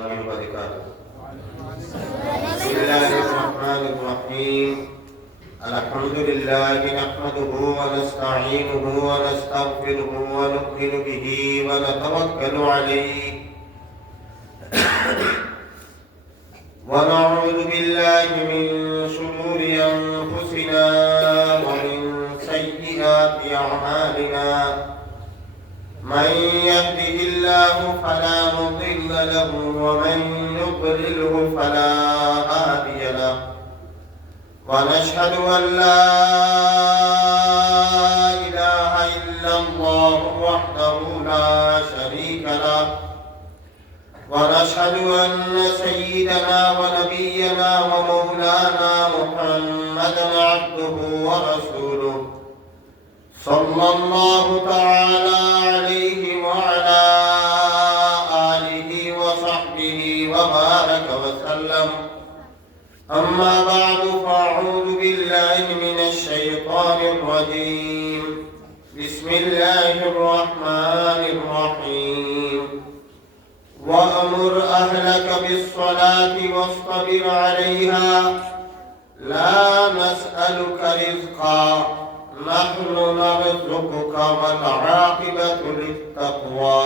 وبركاته. بسم الله الرحمن الرحيم. الحمد لله نحمده ونستعينه ونستغفره ونؤمن به ونتوكل عليه ونعوذ بالله من شرور أنفسنا ومن سيئات أعمالنا. من يهده الله فلا مضل له ومن يضلله فلا هادي له. ونشهد أن لا إله إلا الله وحده لا شريك له. ونشهد أن سيدنا ونبينا ومولانا محمدا عبده ورسوله صلى الله تعالى عليه وعلى آله وصحبه وبارك وسلم. أما بعد فأعوذ بالله من الشيطان الرجيم. بسم الله الرحمن الرحيم. وأمر أهلك بالصلاة واصطبر عليها لا نسألك رزقا نحن نرزقك والعاقبة للتقوى.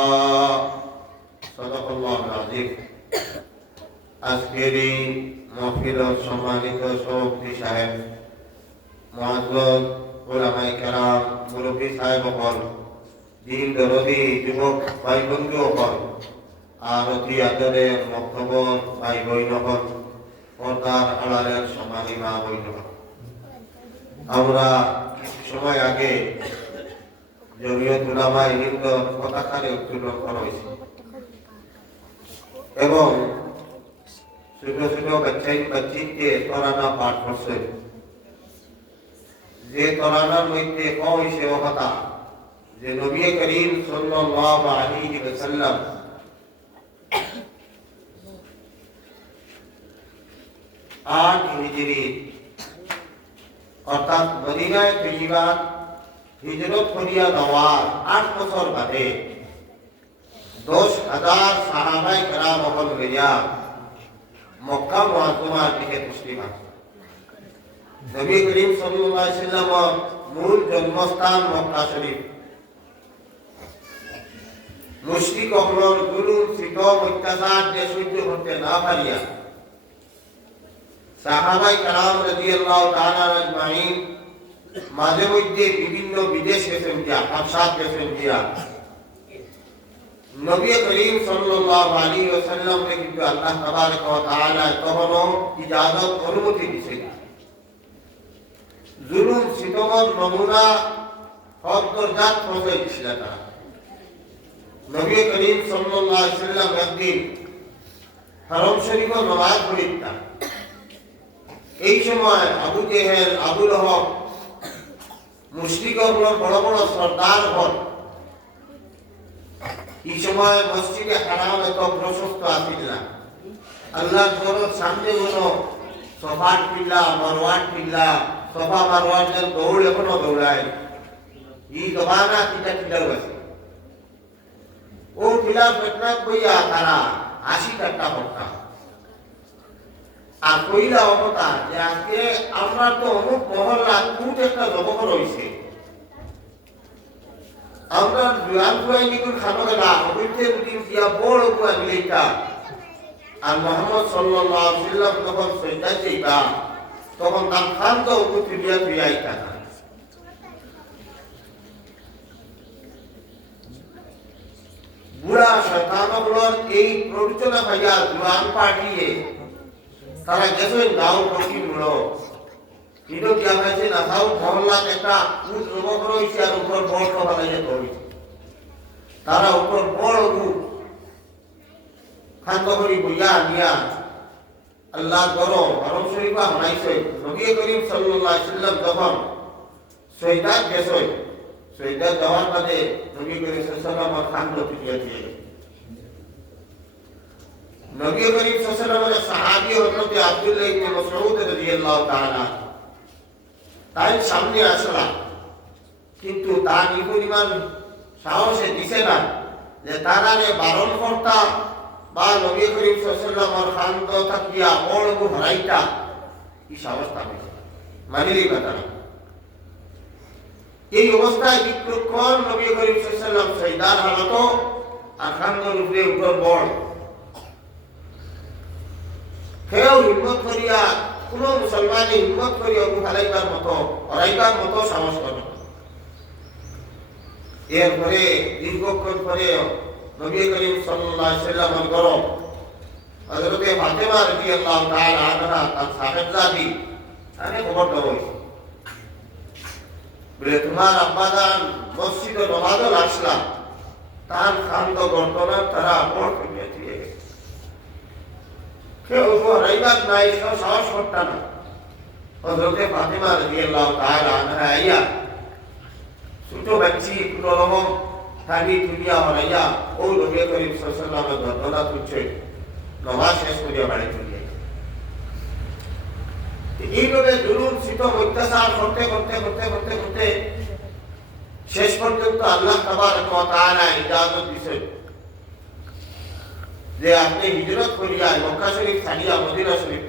صدق الله العظيم. আজকের এই মাহফিলের সম্মানিত সভাপতি সাহেব, মুআজ্জজ উলামায়ে কেরাম, মুরব্বী সাহেবগণ, দিন দরদি যুবক ভাই বন্ধুগণ, আর অতি আদরের মক্তবর ভাই বৈনগণ, পর্দার আড়ালের সম্মানী মা বৈনগণ, আমরা সময় আগে জমিয়ত উলামায়ে হিন্দ পতাকারে উত্তোলন করা হয়েছে এবং ছোট ছোট বাচ্চাকে তরানা পাঠ করছে। যে তরানার মধ্যে কইছে ও কথা যে নবী করিম সাল্লাল্লাহু আলাইহি ওয়াসাল্লাম আট হিজরি অর্থাৎ মদিনায় তৈয়বা হিজরত করিয়া যাওয়ার 8 বছর বাদে 10,000 সাহাবায়ে কেরাম হল মিলিয়া মক্কা মুআজ্জমার দিকে মুসলিম আসে। নবী করিম সাল্লাল্লাহু আলাইহি ওয়াসাল্লাম মূল জন্মস্থান মক্কা শরীফ। মুশরিক অগ্রর জুলুম সিতম অত্যাচার যে সহ্য করতে না পারিয়া সাহাবায়ে কেরাম রাদিয়াল্লাহু তাআলা আজমাইন মাঝে মধ্যে বিভিন্ন বিদেশ গেছেন গিয়া, হাবশাত গেছেন গিয়া। নবী করিম সাল্লাল্লাহু আলাইহি ওয়াসাল্লামকে কিন্তু আল্লাহ তাবারক ওয়া তাআলা তখনও ইজাজত অনুমতি দিয়েছেন। জুলুম সিতমের নমুনা অন্তর্জাত পৌঁছে দিয়েছিলেন তারা। নবী করিম সাল্লাল্লাহু আলাইহি ওয়াসাল্লাম একদিন হারম শরীফে নামাজ পড়িতেন। এই সময় আবু জেহেল, আবু লহব, মুশরিকগুলোর বড় বড় সর্দার হল। এই সময় মসজিদে হারাম এত প্রশস্ত আছিল না। আল্লাহর ঘরের সামনে কোনো সফার টিল্লা, মারওয়ার টিল্লা, সফা মারওয়ার যেন দৌড় এখনো দৌড়ায়। এই জমানা টিলা টিলাও আছে। ও টিলা পেটনাক বইয়া তারা 80 টাকা হত্যা। আর কইলা অবতা যে আজকে আমরা তো অমুক মহল্লা খুব একটা জবকর হয়েছে, আমরা জুয়ান জুয়াই নিকুল খানো গেলা অবিতে দিন দিয়া বড় বুয়া মিলেইতা। আর মুহাম্মদ সাল্লাল্লাহু আলাইহি ওয়াসাল্লাম যখন সজদা যাইতা তখন তার খান তো উপরে দিয়া ফিরাইতা না। বুড়া শয়তানগুলোর এই প্ররোচনা ভাইয়া জুয়ান পার্টিয়ে তারা গেছেন গাঁও প্রতি মূল কিন্তু কি হয়েছে না তাও মহল্লাত একটা যুবক রয়েছে আর উপর বড় সভালে রয়েছে। তারা উপর বড় খান্ত করি বইয়া নিয়া আল্লাহ গরম হরম শরীফা বানাইছে। নবী করিম সাল্লাল্লাহু আলাইহি ওয়াসাল্লাম যখন সৈয়দাত গেছে, সৈয়দাত যাওয়ার বাদে নবী করিম সাল্লাল্লাহু আলাইহি ওয়াসাল্লাম খান্ত পিটিয়ে দিয়ে নবী করিম সাল্লাল্লাহু আলাইহি ওয়াসাল্লামের সাহাবী হযরত আব্দুল্লাহ ইবনে মাসউদ রাদিয়াল্লাহু তাআলা তাই সামনে আসলা, কিন্তু তার পরিমাণ সাহসে দিছে না যে তারারে বারণ কর্তা বা নবী করিম সাল্লাল্লাহু খান্ত থাকিয়া ওড়গু হরাইতা কি সাহস থাকে মানিলি কথা না। এই অবস্থায় বিক্ষণ নবী করিম সাল্লাল্লাহু সাইদার হালত আর খান্তর উপরে উপর বড় কেউ হিম্মত করিয়া কোন মুসলমানে হিম্মত করিয়া ওকে হারাইবার মতো হরাইবার মতো সাহস করে। এরপরে দীর্ঘক্ষণ পরে নবী করিম সাল্লাল্লাহু আলাইহি ওয়াসাল্লামের গরম হযরতে ফাতেমা রাদিয়াল্লাহু তাআলা আনহা তার সাহেবজাদি আরে খবর দাও বলে তোমার আব্বাজান মসজিদে নামাজে আসলা তার খান্ত গর্তনা তারা বড় করে দিয়ে গেছে কেউ রাইবার নাই সাহস করতা না। হযরতে ফাতেমা রাদিয়াল্লাহু তাআলা আনহা আইয়া ছোট বাচ্চি কোন রকম থাকি দুনিয়া হরাইয়া ও নবী করিম সাল্লাল্লাহু আলাইহি ওয়াসাল্লামের গর্তনা তুলছে নামাজ শেষ করিয়া বাড়ি চলে যায়। এইভাবে জুলুম সিতম অত্যাচার করতে করতে করতে করতে করতে শেষ পর্যন্ত আল্লাহ তাবারক ওয়া তাআলা ইজাজত দিয়েছেন যে আপনি হিজরত করিয়া মক্কা শরীফ ছাড়িয়া মদিনা শরীফ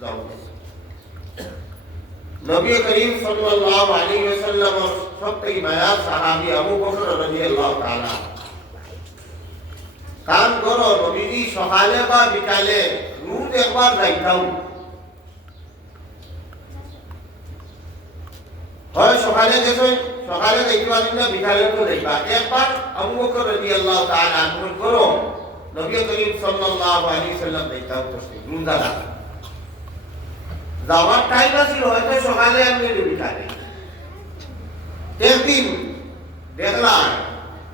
যাও। নবী করিম সাল্লাল্লাহু আলাইহি ওয়াসাল্লামের সবথেকে মায়া সাহাবী আবু বকর রাদিয়াল্লাহু তাআলা কাম করো নবীজি সকালে বা বিকালে রোজ একবার যাইতাম হয় সকালে দেখুন সকালে দেখতে পারেন না বিকালে তো দেখবা একবার আবু বকর রাদিয়াল্লাহু তাআলা অনুরোধ করো নবী করিম সাল্লাল্লাহু আলাইহি ওয়াসাল্লাম দেখতাম তো রোজা যাওয়ার টাইম আছিল হয়তো সকালে আপনি বিকালে। একদিন দেখলাম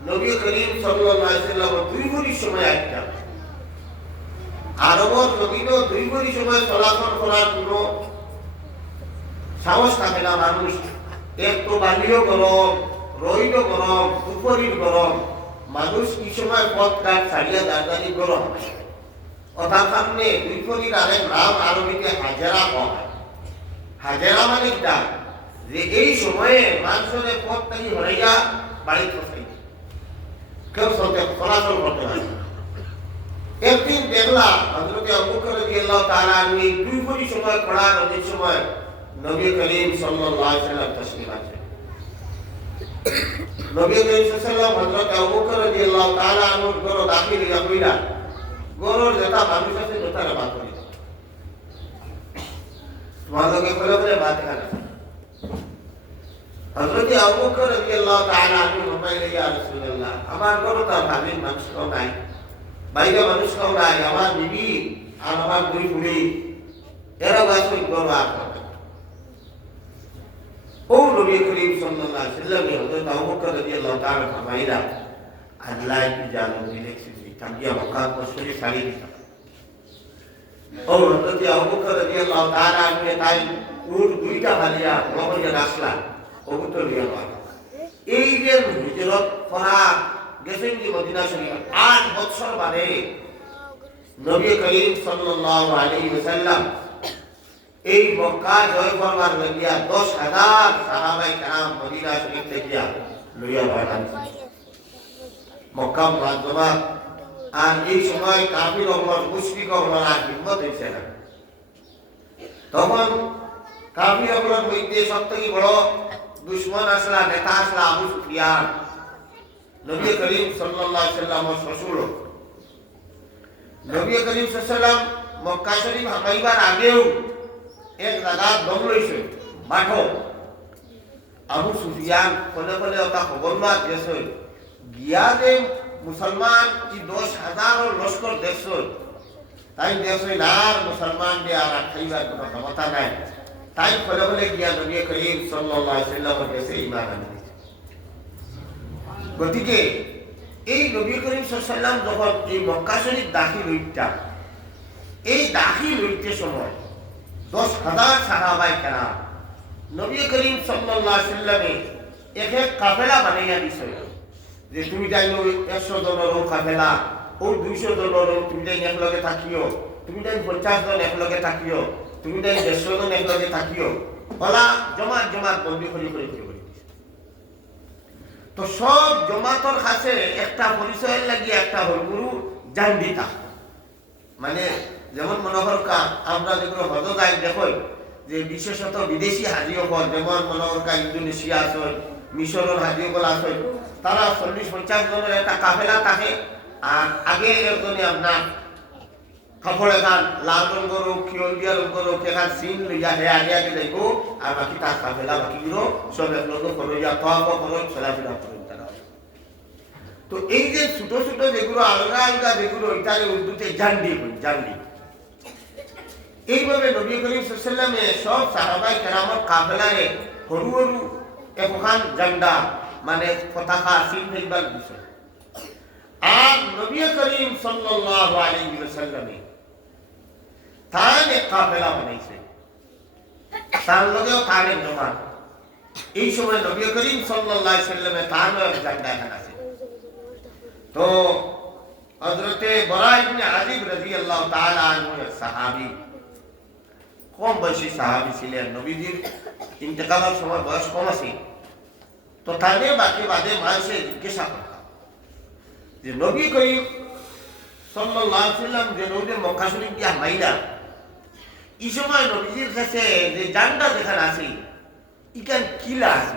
নবী করিম সাল্লাল্লাহু আলাইহি ওয়াসাল্লাম দুই ঘড়ির সময় একটা আরবর নবীও দুই ঘড়ি সময় চলাচল করার কোনো সাহস থাকে না মানুষ। এক তো বালিও গরম রইল গরম দুপুরের গরম মানুষ কি সময় পথ ঘাট ছাড়িয়া দাঁড়ানি গরম অর্থাৎ সামনে দুপুরের আরেক নাম আরবিতে হাজেরা হয়। হাজেরা মানে এটা যে এই সময়ে মানুষের পথ থেকে হরাইয়া বাড়ি ফসাই কেউ চলাচল করতে পারে। একদিন দেখলাম হযরতে আবু বকর রাদিয়াল্লাহু তাআলা এই দুই ঘড়ি সময় পড়া নদীর সময় নবী করিম সাল্লাল্লাহু আলাইহি ওয়াসাল্লাম তাশরীফ আনছেন। নবী করিম সাল্লাল্লাহু আলাইহি ওয়াসাল্লাম হযরতে আবু বকর রাদিয়াল্লাহু তাআলা আনহুর ঘর দাখিল হইয়া কইরা ঘরের যেটা মানুষ আছে যেটা বাদ করে তোমাদেরকে করে করে বাদ করে হযরতে আবু বকর রাদিয়াল্লাহু তাআলা আনহু বললেন ইয়া রাসূলুল্লাহ আমার ঘর তো ভাবির মানুষ কেউ নাই বাইরে মানুষ কেউ নাই আমার বিবি আর আমার দুই বুড়ি এরা বাসই ঘর আর ও নবী করিম সাল্লাল্লাহু আলাইহি ওয়াসাল্লাম হযরত আবু বকর রাদিয়াল্লাহু তাআলা ফরমাইলা আল্লাহ কি জানো দিলেছি তাকিয়া মক্কা শরীফ ছাড়ি দিতা ও হযরত আবু বকর রাদিয়াল্লাহু তাআলা আনহু তাই উট দুইটা ভালিয়া মক্কা রাসলা ওগুতো লিয়া বাদ এই যে হিজরত করা গেছেন কি মদিনা শরীফ 8 বছর বাদে নবী করিম সাল্লাল্লাহু আলাইহি ওয়াসাল্লাম এই মক্কা জয় করবার লাগিয়া 10,000 সাহাবায়ে کرام মদিনা শরীফ থেকে লইয়া বাড়ান মক্কা মুআজ্জমা। আর এই সময় কাফির ওমর মুশরিক ওমর আর হিম্মত হইছে না। তখন কাফির ওমর মধ্যে সবথেকে বড় দুশমন আসলা নেতা আসলা আবু সুফিয়ান নবী করিম সাল্লাল্লাহু আলাইহি ওয়াসাল্লামের শ্বশুর। নবী করিম সাল্লাল্লাহু আলাইহি ওয়াসাল্লাম মক্কা শরীফ হামাইবার আগেও এক জায়গা দম লইছে বাঠো আবু সুফিয়ান কোনে কোনে ওটা খবর মার গেছে গিয়া যে মুসলমান কি 10,000 লস্কর দেখছো তাই দেখছো না মুসলমান দিয়ে আর খাইবার কোনো ক্ষমতা নাই তাই কোনে কোনে গিয়া নবী করিম সাল্লাল্লাহু আলাইহি ওয়াসাল্লামের কাছে ঈমান আনছে। গতিকে এই নবী করিম সাল্লাল্লাহু আলাইহি ওয়াসাল্লাম যখন এই মক্কা শরীফ দাখিল হইতা এই দাখিল হইতে সময় 10,000 সাহাবায়ে کرام নবী করিম সাল্লাল্লাহু আলাইহি ওয়াসাল্লামে এক কাফেলা বানাইয়া দিছিল যে তুমি যাইলো 100 জনের কাফেলা ও 200 জনের তুমি যাই একলগে থাকিও তুমি যাই 50 জন একলগে থাকিও তুমি যাই 150 জন একলগে থাকিও ওলা জমাত বন্দি করে তো সব জমাতর কাছে একটা পরিচয়ের লাগি একটা হল গুরু জান দিতা মানে যেমন মনে কর আমরা যেগুলো হজ যাই দেখো যে বিশেষত বিদেশি হাজিসকল যেমন মনে কর ইন্দোনেশিয়া আছে, মিশরের হাজিসকল আছে, তারা 40-50 জনের একটা কাফেলা থাকে। আর আগে একজনে আপনার কাপড় এখান লাল রঙের হোক, হলদিয়া রঙের হোক, এখান সিন লইয়া হে আগে আগে যাইব। আর বাকি তার কাফেলা বাকিগুলো সব এক লগে করইয়া তওয়াফ করেন, চলাফেরা করেন তারা। তো এই যে ছোট ছোট যেগুলো আলগা আলগা যেগুলো এটারে উর্দুতে জান্ডি কই, জান্ডি। এইভাবে নবী করিম সাল্লাল্লাহু আলাইহি ওয়াসাল্লামে সব সাহাবায়ে কেরামের কাফেলারে সরু সরু একখান ঝান্ডা মানে পতাকা সিন ফেলবার বিষয়। আর নবী করিম সাল্লাল্লাহু আলাইহি ওয়াসাল্লামে তার এক কাফেলা বানাইছে, তার লগেও তার এক জমাত। এই সময় নবী করিম সাল্লাল্লাহু আলাইহি ওয়াসাল্লামে তারও এক ঝান্ডা এখানে আছে। তো হযরতে বরা ইবনে আযিব রাদিয়াল্লাহু তাআলা আনহু এক সাহাবী, কম বয়সী সাহাবী ছিলেন। নবীজির ইন্তেকালের সময় বয়স কম আছে। তো তাদের বাকি বাদে মানুষে জিজ্ঞাসা করতাম যে নবী করিম সাল্লাল্লাহু আলাইহি ওয়াসাল্লাম যে নবী মক্কা শরীফ গিয়া মাইলা, এই সময় নবীজির কাছে যে জান্ডা যেখানে আছে ইখান কিলা আছে।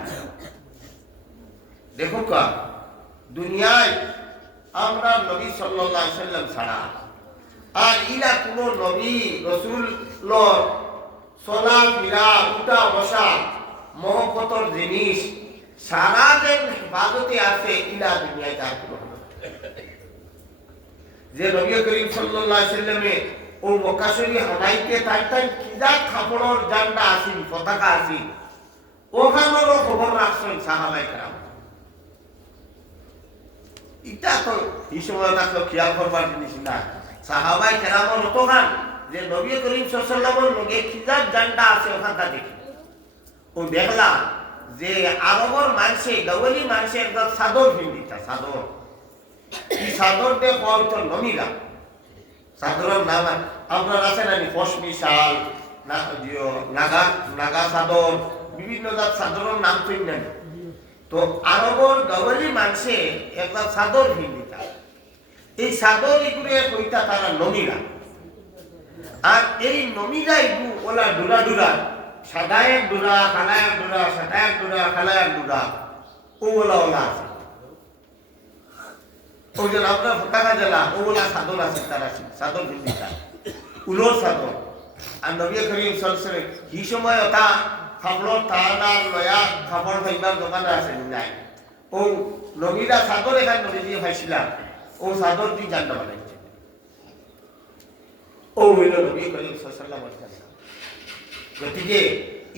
দেখো কা দুনিয়ায় আমরা নবী সাল্লাল্লাহু আলাইহি ওয়াসাল্লাম ছাড়া আর ইলা কোন নবী রাসূলর চলা ফিরা উঠা বসা মহব্বতর জিনিস সারা দিন ইবাদতে আছে, ইলা দুনিয়ায় তার কোনো যে নবী করিম সাল্লাল্লাহু আলাইহি ওয়াসাল্লামে ও মক্কা শরীফ হানাইতে তাই কিদা কাপড়ের জান্ডা আছে, পতাকা আছে, ওখানেরও খবর রাখছেন সাহাবায়ে কেরাম। এটা তো এই সময় তাকে খেয়াল করবার জিনিস না। সাহাবায়ে কেরামের অতখান যে নবী করিম সাল্লাল্লাহু আলাইহি ওয়াসাল্লামের লগে কিদার জান্ডা আছে ওখানটা দেখি। ও দেখলা যে আরবের মানুষে গাওয়ালি মানুষে একদম চাদর পিন্ধিতা, চাদর। এই চাদর দিয়ে হয়তো নমিলা চাদরের নাম আপনার আছে না পশমি শাল, নাগা নাগা চাদর, বিভিন্ন জাত চাদরের নাম তুই নেন। তো আরবের গাওয়ালি মানুষে একটা চাদর পিন্ধিতা, এই চাদর এগুলো কইতা তারা নমিলা। আর এই নমিলা এগুলো ওলা ডুরা ডুরা, সাদা এক ডুরা, কালা এক ডুরা, সাদা এক ডুরা, কালা এক ডুরা, ওলা ওলা আছে। ওই যে আপনার পতাকা জেলা ওলা চাদর আছে, তারা চাদর পিন্ধিতা, উলোর চাদর। আর নবী করিম সাল্লাল্লাহু আলাইহি ওয়াসাল্লাম এই সময় ওটা কাপড় তার লয়া কাপড় ফাইবার দোকান আছে নাই, ও নবীরা চাদর এখানে নবী দিয়ে ফাইছিলাম, ও চাদর দিয়ে জান্ডা বানাইছে। ও হইল নবী করিম সাল্লাল্লাহু আলাইহি ওয়াসাল্লাম। গতিকে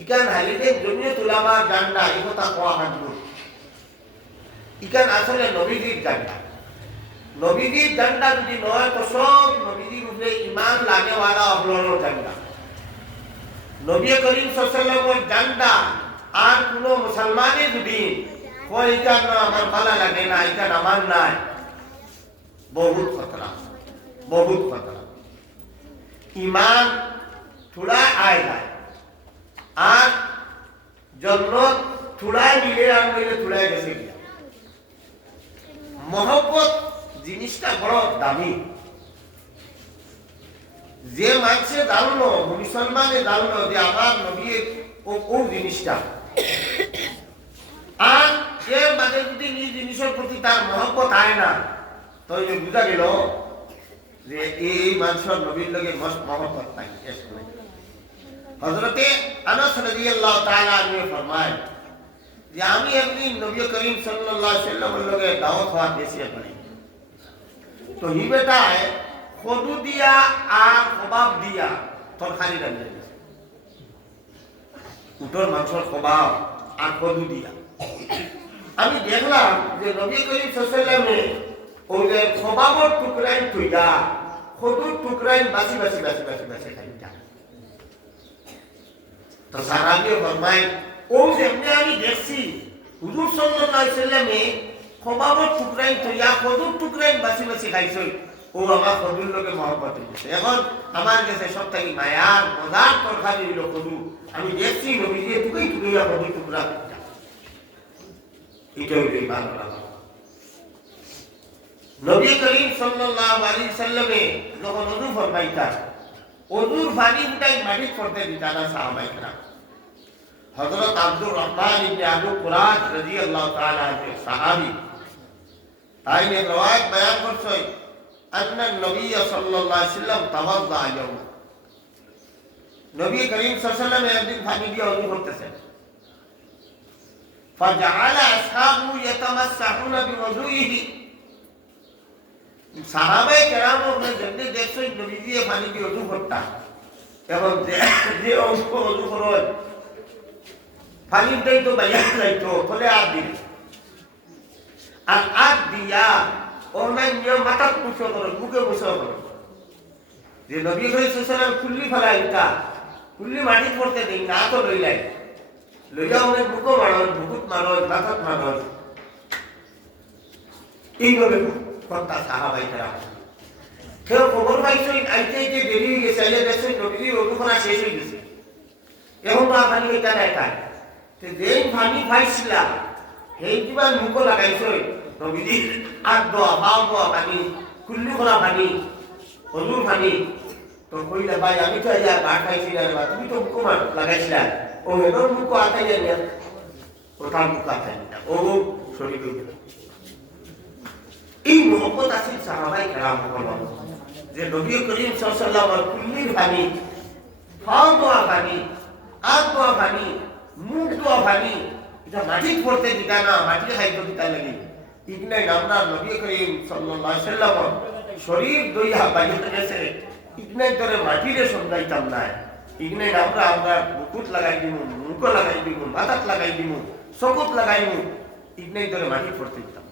ইকান হালিতে জমিয়ে তুলামা জান্ডা এই কথা কোয়া হাজুর, ইকান আসলে নবীজির জান্ডা। নবীজির জান্ডা যদি নয় তো সব নবীজির উপরে ইমান লাগেওয়ালা অবলর জান্ডা। নবী করিম সাল্লাল্লাহু আলাইহি ওয়াসাল্লামের জান্ডা আর কোন মুসলমানে যদি কয় এটা আমার ভালো লাগে না, এটা আমার নাই, বহুত খতরা, বহুত খতরা। ইমান থোড়া আয় যায় আর জন্নত থোড়ায় মিলে আর মিলে থোড়ায় গেছে গিয়া। মহব্বত জিনিসটা বড় দামি। যে মানুষে জানলো, মুসলমানে জানলো যে আমার নবীর ও জিনিসটা, আর এর মাঝে যদি এই জিনিসের প্রতি তার মহব্বত আয় না, তো বুঝা গেল যে এই মানুষের নবীর লগে মহব্বত নাই। হযরতে আনাস রাদিয়াল্লাহু তাআলা আনহু ফরমায় যে আমি একদিন নবী করিম সাল্লাল্লাহু আলাইহি ওয়াসাল্লামের লগে দাওয়াত খাওয়া গেছি আপনি। তো হি বেটায় কদু দিয়া আর কবাব দিয়া তরকারি রান্না দিয়েছে, উটোর মাংসের কবাব আর কদু দিয়া। আমি দেখলাম যে নবী করিম সাল্লাল্লাহু আলাইহি ওয়াসাল্লামে ওই যে কবাবর টুকরাইন তুইয়া কদুর টুকরাইন বাছি বাছি বাছি বাছি বাছি খাইতা। তো সাহাবী ফরমায় ও যেমনি আমি দেখছি হুজুর সাল্লাল্লাহু আলাইহি ওয়াসাল্লামে কবাবর টুকরাইন তুইয়া কদুর টুকরাইন বাছি বাছি খাইছে, ও আমার কদুর লোকে মহব্বত হয়েছে। এখন আমার কাছে সব থেকে মায়ার মজার তরকারি হইল কদু। আমি দেখছি নবী দিয়ে টুকাই টুকাইয়া কদুর টুকরা, এটা হইল ভালো লাগা। নবী করিম সাল্লাল্লাহু আলাইহি সাল্লামে যখন ওযু ফরমাইতেন ওযুর পানি উঠাই মাটি করতে দিতেন না সাহাবায়ে। হযরত আব্দুর রহমান ইবনে আবু কুরাত রাদিয়াল্লাহু তাআলা আনহু সাহাবী আইনে রওয়ায়াত বয়ান করছেন আন্না নবী সাল্লাল্লাহু আলাইহি সাল্লাম তাওয়াজ্জা ইয়াউম, নবী করিম সাল্লাল্লাহু আলাইহি সাল্লাম একদিন পানি দিয়ে ওযু করতেছেন। ফাজআলা আসহাবু ইয়াতামাসসাহুনা বিওযুইহি, সাহাবায়ে কেরাম ওখানে যেতে দেখছেন নবী দিয়ে পানি দিয়ে ওযু করতা এবং যে ওযু করেন পানি দেই তো বাইয়া যাইতো বলে আর দিন আর আগ দিয়া অন্যান্য মাথা মুছো করে বুকে মুছো করে যে নবী করিম সাল্লাল্লাহু আলাইহি সাল্লাম কুল্লি ফেলাইতা কুল্লি মাটি পড়তে দেই না তো লইলাই লইয়া অনেক বুকো মারন বুকুত মারন মাথা মারন এইভাবে কথা সাহাবায়ে কেরাম কেউ খবর পাইছেন আইতে আইতে দেরি হয়ে গেছে আইলে দেখছেন নবীর ওযু করা শেষ হয়ে গেছে এখন তো পানি হইতা নাই কাজ তে যেই পানি পাইছিলা সেই দিবার মুখ লাগাইছে নবীর আর দোয়া পাও দোয়া পানি কুল্লি করা পানি ওযুর পানি তো কইলা ভাই আমি তো আইয়া গাট খাইছি না বা তুমি তো মুখ লাগাইছিলা ও এর মুখ আটাই যায় ও তার মুখ আটাই ও শরীর হয়ে গেল। এই মহব্বত আছে সাহাবায়ে কেরাম বলেন যে নবী করিম সাল্লাল্লাহু আলাইহি ওয়াসাল্লাম কুল্লির পানি পাও দোয়া পানি আর দোয়া পানি মুখ দোয়া পানি এটা মাটি পড়তে দিতা না মাটি খাইতে দিতা লাগি ইগনাই আমরা নবী করিম সাল্লাল্লাহু আলাইহি ওয়াসাল্লাম শরীর দইয়া বাইরে গেছে ইগনাই ধরে মাটিরে সমঝাইতাম না ইগনাই আমরা আমরা মুকুট লাগাই দিমু মুখ লাগাই দিমু মাথাত লাগাই দিমু চকুত লাগাইমু ইগনাই ধরে মাটি পড়তে দিতাম।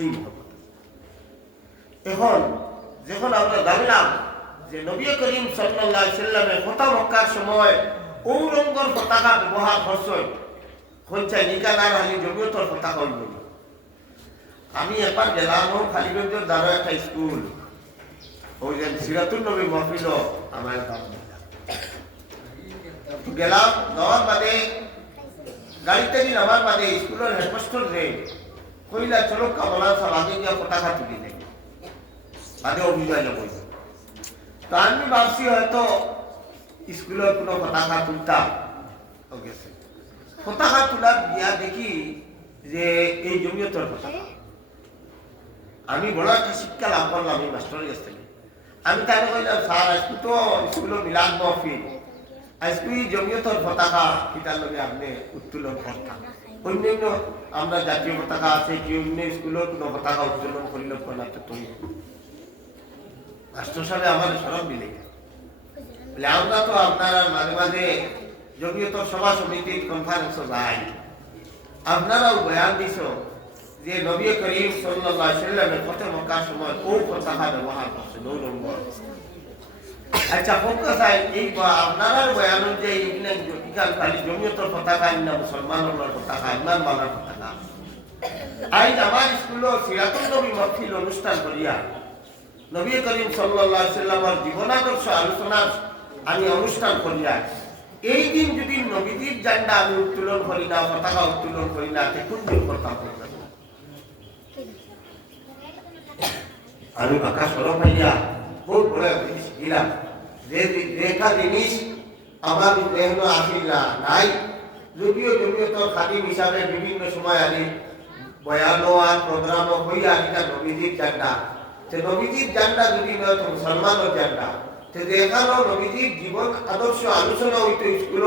এই মহব্বত এখন যখন আমরা জানলাম যে নবী করিম সাল্লাল্লাহু আলাইহি ওয়াসাল্লামের ফতহ মক্কার সময় ঔরঙ্গর পতাকা ব্যবহার করছে হইছাই নিকানার আলী জমিয়তর পতাকা হইল। আমি একবার গেলাম খালিগঞ্জের দ্বারা একটা স্কুল ওই যে সিরাতুন নবী মাহফিল আমার গেলাম যাওয়ার বাদে গাড়িতে গিয়ে নামার বাদে স্কুলের হেডমাস্টার রে কইলা চলো কামলা সব আগে গিয়ে পতাকা তুলি নেই বাদে অভিযানে বই তা আমি ভাবছি হয়তো স্কুলের কোনো পতাকা তুলতাম গেছে পতাকা তোলার গিয়া দেখি যে এই জমিয়তের পতাকা। আমি বড় একটা শিক্ষা লাভ করলাম এই মাস্টারের কাছ থেকে। আমি তাকে কইলাম স্যার আজকে তো স্কুলের মিলাদ মাহফিল আজকে জমিয়তের পতাকা কিতার লগে আপনি উত্তোলন করতাম অন্যান্য আমরা জাতীয় পতাকা আছে কি অন্য স্কুলের কোনো পতাকা উত্তোলন করিল না তো তুই মাস্টার সাহেব আমাদের সরব দিলে বলে আমরা তো আপনারা মাঝে মাঝে জমিয়তের সভা সমিতির কনফারেন্সে যাই আপনারাও বয়ান দিছ যে নবী করিম সাল্লাল্লাহু আলাইহি ওয়াসাল্লামের ফতহ মক্কার সময় ও পতাকা ব্যবহার করছে নৌ নম্বর। আচ্ছা ফোকাস আই এই আপনারা বয়ান অনুযায়ী ইকাল খালি জমিয়তের পতাকা না মুসলমানের পতাকা ইমান মালার পতাকা আজ আমার স্কুলে সিরাতুন নবী মাহফিল অনুষ্ঠান করিয়া নবী করিম সাল্লাল্লাহু আলাইহি ওয়াসাল্লামের জীবনাদর্শ আলোচনা আমি অনুষ্ঠান করিয়া এই দিন যদি নবীজির ঝান্ডা আমি উত্তোলন করি না পতাকা উত্তোলন করি না কোন দিন করতাম আমি বাঁকা সরব হইয়া বহুত বড় জিনিস দিলাম যে রেখা জিনিস আমার দেহন আসিল না নাই যদিও জমিয়তর খাদিম হিসাবে বিভিন্ন সময় আনি বয়ানো আর প্রোগ্রাম হইয়া এটা নবীজির ঝান্ডা সে নবীজির ঝান্ডা যদি নয় তো মুসলমানের ঝান্ডা সে দেখানো নবীজির জীবন আদর্শ আলোচনা হইতো স্কুল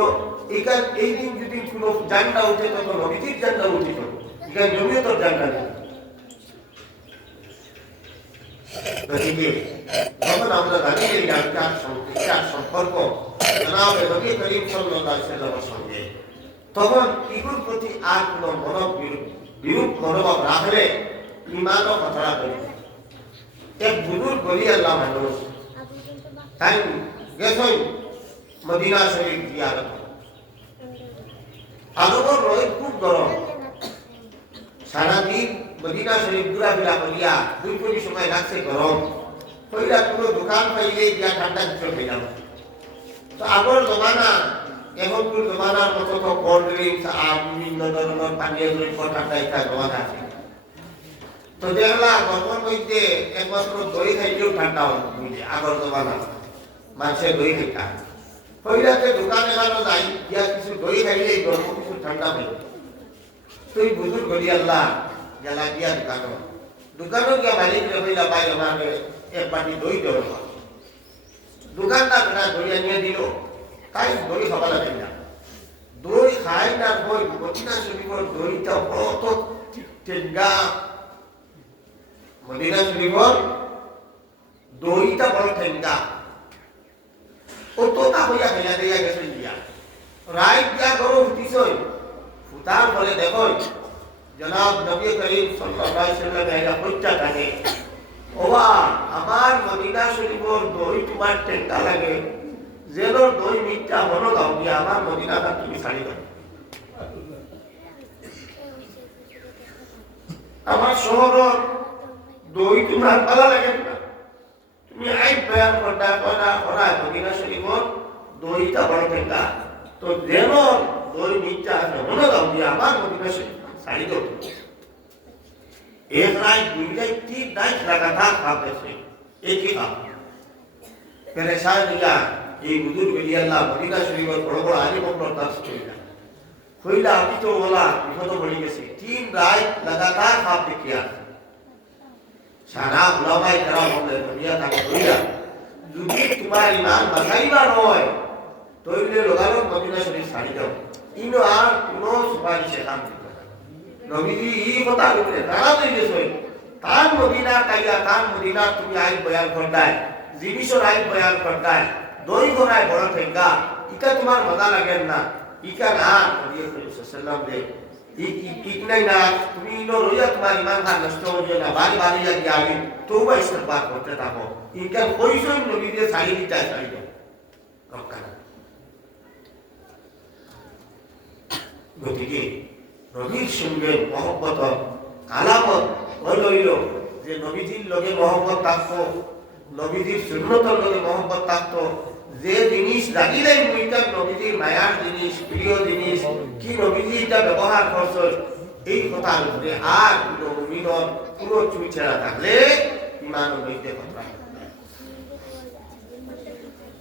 এখান এই দিন যদি কোনো ঝান্ডা উঠে তত নবীজির ঝান্ডা উঠিত এখানে জমিয়তর ঝান্ডা নেই। যখন আমরা জানি এই আচার সম্পর্ক জনাবে নবী করিম সাল্লাল্লাহু আলাইহি ওয়াসাল্লামের সঙ্গে তখন ইগুর প্রতি আর কোনো বিরূপ মনোভাব রাখলে ইমানও খতরা করি। এক বুজুর্গ বলি আল্লাহ মানুষ তাই গেছই মদিনা শরীফ জিয়ারত আদবর রোদ খুব গরম সারাদিন মদিনা শরীফ ঘুরাফেরা করিয়া দুই কোটি সময় লাগছে গরম কইরা কোনো দোকান পাইলে গিয়া ঠান্ডা কিছু পেলাম। তো আগর জমানা এখনকার জমানার মতো তো কোল্ড ড্রিঙ্কস আর বিভিন্ন ধরনের পানীয় দ্রব্য ঠান্ডা ইত্যাদি জমানা আছে তো দেখলা গরমের মধ্যে একমাত্র দই খাইলেও ঠান্ডা বুঝে আগর জমানা মানুষের দই খাইতা হইলাতে দোকানে এখানে যাই গিয়া কিছু দই খাইলে গরম কিছু ঠান্ডা পাই তুই বুঝুর করি আল্লাহ গেলা গিয়া দোকানও গিয়া মালিক হইলা পাই আমার এক বাটি দই দেওয়া দোকানদার দই আনিয়ে দিল তাই দই খাবার লাগে না দই খাই না বই মদিনা শরীফের দইটা বড় টেঙ্গা মদিনা শরীফের দইটা বড় টেঙ্গা ও তোতা হইয়া ফেলা দিয়া গেছে দিয়া রাইট দিয়া গরম উঠিছই ফুটার ফলে দেখো জনাব নবী করিম সাল্লাল্লাহু আলাইহি ওয়াসাল্লাম এরা হত্যা থাকে ওবা আমার মদিনা শরীফের দই তোমার টেঙ্গা লাগে যেন দই মিথ্যা মনো দাও গিয়া আমার মদিনাটা তুমি ছাড়ি দাও আমার শহরের দই তোমার ভালো লাগে না তুমি আইন বয়ান করতে করা করা মদিনা শরীফের দইটা বড় টেঙ্গা তো যেন দই মিথ্যা মনো দাও গিয়া আমার মদিনা শরীফ ছাড়ি দাও एक रात दुई रात तीन रात लगातार खाते थे एक ही खा परेशान दिया ये बुजुर्ग वली अल्लाह मदीना शरीफ और बड़ा बड़ा आलिम और दर्श कोइला अभी तो बोला इधर तो बड़ी कैसे तीन रात लगातार खाते किया सारा उलमा इकराम हमने दुनिया तक कोइला जुदी तुम्हारी ईमान बसाईबा होय तो इले लोगालो मदीना शरीफ साड़ी जाओ इनो आर कुनो सुपारी से काम নবীজি এই কথা বলে তারা তো গেছে তার মদিনা কাইয়া তার মদিনা তুমি আই বয়ান করতাই জিনিসের আই বয়ান করতাই দই গোনায় বড় ঠেঙ্গা ইটা তোমার মজা লাগে না ইকা না নবী সাল্লাল্লাহু আলাইহি ইক নাই না তুমি ইনো রইয়া তোমার ঈমান খান নষ্ট হয়ে না বাড়ি বাড়ি গিয়ে আগে তওবা ইস্তেগফার করতে থাকো ইনকা কইছই নবী দিয়ে ছাড়ি দিতে ছাড়ি দাও রক্ষা গতিকে নবীর সঙ্গে মহব্বত আলামত হইল যে নবীজির লগে মহব্বত থাকতো নবীজির সুন্নতের লগে মহব্বত থাকতো যে জিনিস লাগিলেই মুইটা নবীজির মায়ার জিনিস প্রিয় জিনিস কি নবীজি এটা ব্যবহার করছে এই কথার উপরে আর কোনো মুমিনের পুরো চুই ছেড়া থাকলে ইমান হইতে কথা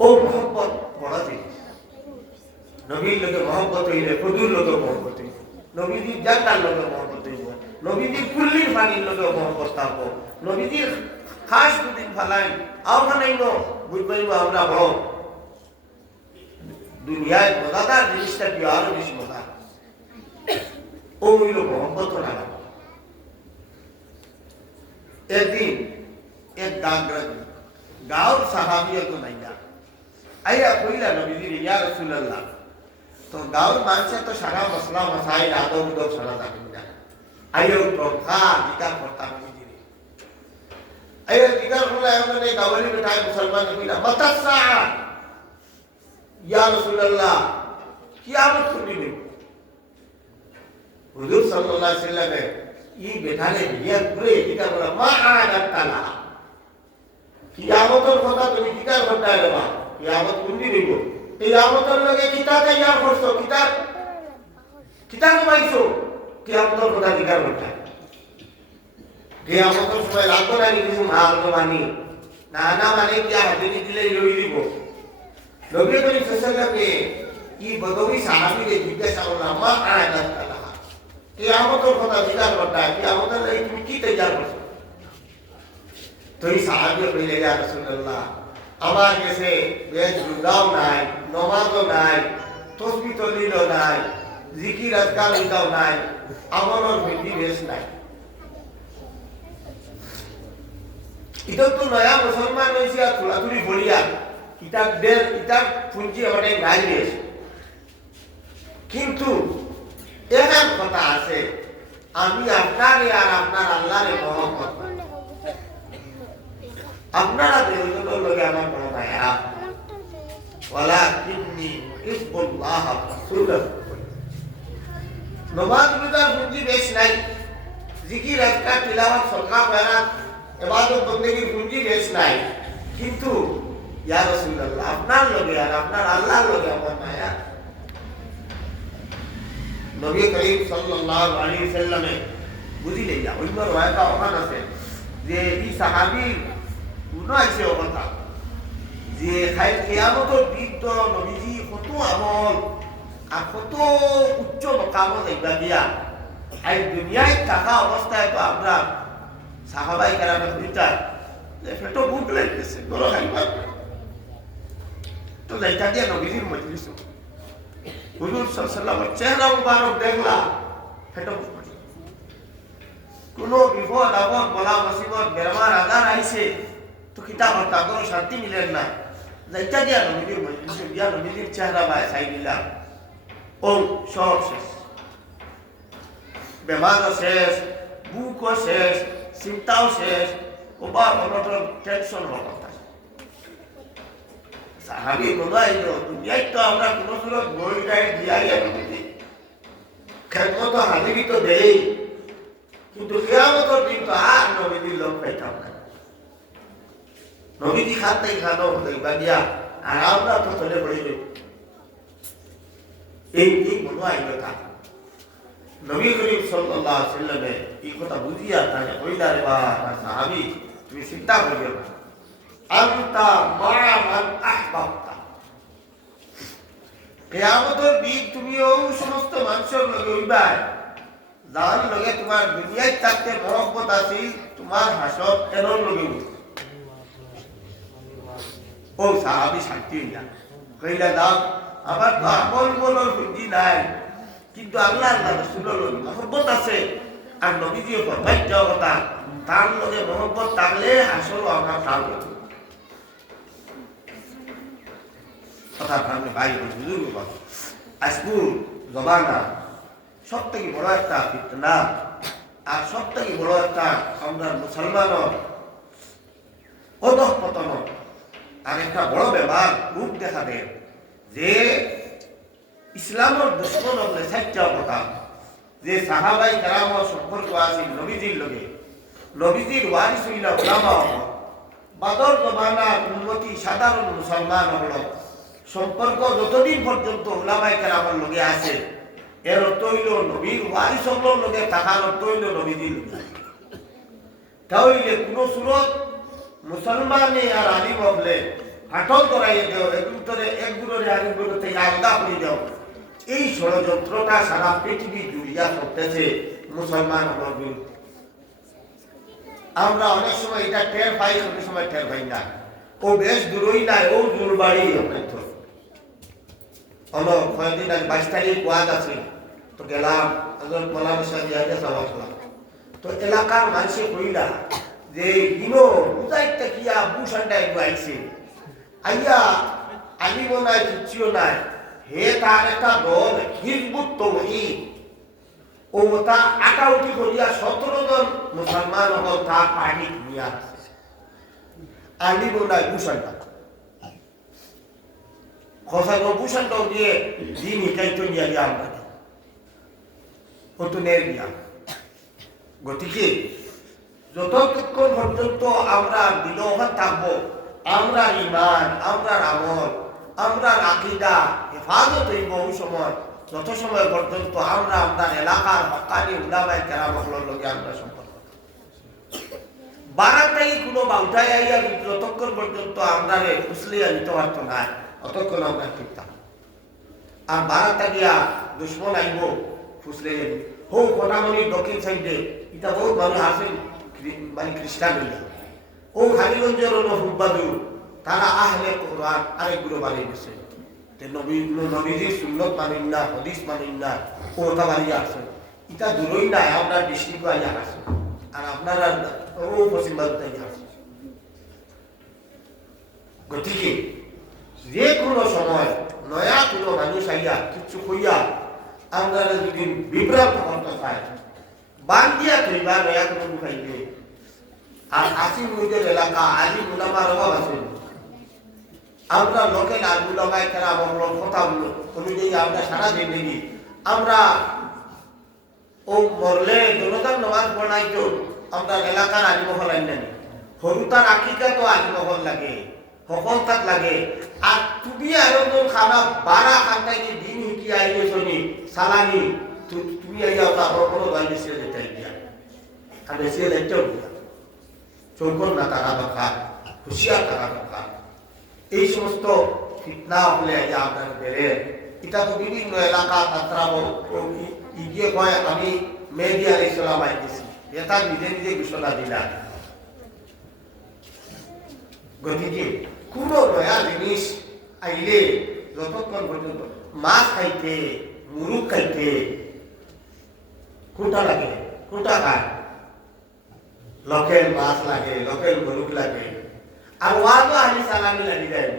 ও মহব্বত বড় জিনিস নবীর লগে মহব্বত হইলে খুদুর লগে মহব্বত হইলে নবীজির জান্নার লগে মহব্বত হইব নবীজির কুল্লির পানির লগে মহব্বত থাকবো নবীজির খাস দুদিন ফালাই আওখানে নো বুঝবাইব আমরা বড় দুনিয়ায় মজাদার জিনিসটা কি আরো বেশি মজা ও হইল মহব্বত লাগা একদিন এক গাঁওর সাহাবিয়া তো নাইয়া আইয়া কইলা নবীজির ইয়া রাসূলুল্লাহ तो गाँव मानसे तो सारा मसला मसाइल आदो उदो सारा जाने ना आयो तो खा निकाल पड़ता नहीं जी आयो निकाल बोला है उन्होंने गावली बिठाए मुसलमान ने बोला मतसा या रसूलल्लाह कियामत खुली नहीं हुजूर सल्लल्लाहु अलैहि वसल्लम ने ये बैठाने दिया पूरे निकाल बोला मा आदत ताला कियामत और কথা তুমি নিকাল করতে হবে না কিয়ামত খুলি নিব কিয়ামতের লগে কিতাব তৈয়ার করছো কিতাব পাইছো কিয়ামতের কথা জিজ্ঞাসা করতে কিয়ামতের সময় রাত না কিছু মাল মানি না না মানে কি হাজিরি দিলে লই দিব নবী করিম সাল্লাল্লাহু আলাইহি কি বদবি সাহাবীকে জিজ্ঞাসা করলাম মা আয়াত আল্লাহ কিয়ামতের কথা জিজ্ঞাসা করতে কিয়ামতের লাগি তুমি কি তৈয়ার করছো তো এই সাহাবী কইলে ইয়া রাসূলুল্লাহ আমার কাছে বেশ রোজাও নাই নামাজও নাই তাসবিহ তহলিলও নাই জিকির আজকাল এটাও নাই আমারও বেশি বেশ নাই এটা তো নয়া মুসলমান হইছে আর থোড়াথুড়ি বলিয়া ইটা পুঁজি আমাদের গাই বেশ কিন্তু একটা কথা আছে আমি আপনারে আর আপনার আল্লাহরে মহব্বত আপনারা দেওয়ার লগে আমার বড় ভাইয়া ওয়ালাকিন্নী ইসবুল্লাহ রাসূলুহু নমাজ রোজার পুঁজি বেশ নাই জিকির আজকার তিলাওয়াত সদকা খয়রাত ইবাদত বন্দেগীর পুঁজি বেশ নাই কিন্তু ইয়া রাসূলুল্লাহ আপনার লগে আর আপনার আল্লাহর লগে আমার মায়া নবী করিম সাল্লাল্লাহু আলাইহি ওয়াসাল্লামে বুঝিলে যা অন্য রয়েকা ওখান আছে যে এই সাহাবির গুণ আইছে কথা যে খাই কেয়ামতর বৃদ্ধ নবীজি কত আমল আর কত উচ্চ মকামত এইবা দিয়া এই দুনিয়ায় থাকা অবস্থায় তো আমরা সাহাবাই কেরামের বিচার যে ফেটো বুক লাগতেছে বড় খাইবার তো যাইটা দিয়ে নবীজির মজলিস হুজুর সাল্লাল্লাহু আলাইহি চেহারা মুবারক দেখলা ফেটো কোনো বিপদ আপদ বলা মুসিবত বেমার আজার আইছে তো কিতাব হত্যা কোনো শান্তি মিলেন না যাইটা দিয়া নবীজির মজলিসে দিয়া নবীজির চেহারা বাই চাই দিলাম ও সব শেষ বেমারও শেষ বুকও শেষ চিন্তাও শেষ ওবার মনোটন টেনশন হওয়ার কথা সাহাবি বলাই দুনিয়ায় তো আমরা কোনো সুরত বই গায়ে দিয়াই নবীজি খেদমত হাজিরি তো দেই কিন্তু কিয়ামতের দিন তো আর নবীজির লোক পাইতাম না নবীজি খাতে খানো হইবা দিয়া আর আমরা তো চলে পড়িল এই মনে আইল তা নবী করিম সাল্লাল্লাহু আলাইহি ওয়াসাল্লামে এই কথা বুঝিয়া তাকে কইলা রে বা সাহাবী তুমি চিন্তা করিও না আনতা মা মান আহবাবতা কিয়ামতের দিন তুমি ওই সমস্ত মানুষের লগে হইবা যার লগে তোমার দুনিয়ায় থাকতে মহব্বত আছে তোমার হাসত এর লগে ও সাহাবী শান্তি হইলা কইলা দাও আমার তো আমল বলার বুদ্ধি নাই কিন্তু আল্লাহ আল্লাহ রাসূলের মহব্বত আছে আর নবীজিও ফরমাই যাওয়া কথা তার লগে মহব্বত থাকলে আসলে আমরা তার লগে কথা সামনে ভাই বুজুর্গ কথা আজকুর জমানা সব থেকে বড় একটা ফিতনা আর সব থেকে বড় একটা আমরা মুসলমানের অধঃপতন আর একটা বড় ব্যাপার রূপ দেখা দেয় যে ইসলামের দুশ্মন হলে সাইটটা কথা যে সাহাবাই কেরামর সম্পর্ক আছে নবীজির লগে নবীজির ওয়ারিস হইলা উলামা বাদর জমানার উন্নতি সাধারণ মুসলমান হল সম্পর্ক যতদিন পর্যন্ত উলামাই কেরামর লগে আছে এর অর্থ হইল নবীর ওয়ারিস হলোর লগে থাকার অর্থ হইল নবীজির লগে তাহলে কোনো সুরত মুসলমানে আর আলিম হলে হাটল করাইয়ে দেও এক গুণরে আরেক গুণ থেকে আলগা করে দেও এই ষড়যন্ত্রটা সারা পৃথিবী জুড়িয়া করতেছে মুসলমান হওয়ার বিরুদ্ধে আমরা অনেক সময় এটা টের পাই অনেক সময় টের পাই না ও বেশ দূরই নাই ও দূর বাড়ি কয়েকদিন আগে 22 তারিখ ওয়াজ আছে তো গেলাম মৌলানা সাহেব তো এলাকার মানুষে কইলা যে ইনো বুঝাইতে কিয়া বুসানটা একটু আইছে আইয়া আলিম নাই কিচ্ছুও নাই হে তার একটা দল হিজবুত তাওহীদ ও তা আটাউটি করিয়া 17 জন মুসলমান হল তার পার্টি নিয়া আলিম নাই বুসানটা খসানো বুসানটাও দিয়ে দিন হিটাইতো নিয়া গিয়া আমরা কত নের গিয়া গতিকে যতক্ষণ পর্যন্ত আমরা বিলোহন থাকবো আমরা ইমান আমরা আমল আমরা আকীদা হেফাজত হইব ওই সময় যত সময় পর্যন্ত আমরা আপনার এলাকার হকানি উলামায়ে কেরামের লগে আমরা সম্পর্ক বারাটাই কোনো বাউটাই আইয়া যতক্ষণ পর্যন্ত আমরা ফুসলিয়া নিতে পারতো না অতক্ষণ আমরা ঠিক থাকবো আর বারাটা গিয়া দুশ্মন আইব ফুসলিয়া হো কোটামণি দক্ষিণ সাইডে এটা বহুত মানুষ আসেন মানে খ্রিস্টান হইয়া ও হারিগঞ্জের হলো হুব্বাদুর তারা আহলে কোরআন আরেকগুলো বানিয়ে গেছে নবীজির সুন্নত মানেন না হাদিস মানেন না ও ওটা বানিয়ে আসে এটা দূরই নাই আপনার ডিস্ট্রিক্ট আইয়া আসে আর আপনারা ও পশ্চিম ভারতে আসে গতিকে যে কোনো সময় নয়া কোনো মানুষ আইয়া কিছু কইয়া আমরা যদি বিভ্রান্ত করতে চাই বান্দিয়া কইবা নয়া কোনো ঢুকাইবে আর আসিমুদের এলাকা আলিম উলামার অভাব আছে আমরা লোকের আলুলামায় কেরাম কথা অনুযায়ী আমরা সারা দিন দেখি আমরা ও মরলে জনতার নামাজ পড়াই তো আমরা এলাকার আলিমহল আইন নানি হরুতার আকিকা তো আলিমহল লাগে সকল তাক লাগে আর তুমি আয়োজন খানা বারা খান্তাই দিন শিকি আইনি সালানি তুমি আইয়া তা কোনো গাড়ি বেশি যেতে দিয়া আর বেশি দায়িত্ব চৌকন না থাকা দরকার, হুঁশিয়ার থাকা দরকার। এই সমস্ত ফিতনা হলে যে আপনার বেড়ে এটা তো বিভিন্ন এলাকা তাত্রা গিয়ে কয় আমি মেহেদি আলাইহিস সালাম আইতেছি, এটা নিজে নিজে ঘোষণা দিলাম। গতিকে কোন নয়া জিনিস আইলে যতক্ষণ পর্যন্ত মাছ খাইতে মুরুখ খাইতে কোনটা লাগে, কোনটা খায়? লোকেল মাছ লাগে, লোকেল মুরুখ লাগে, আর ওয়াজও আলি সালামি লাগি যায়।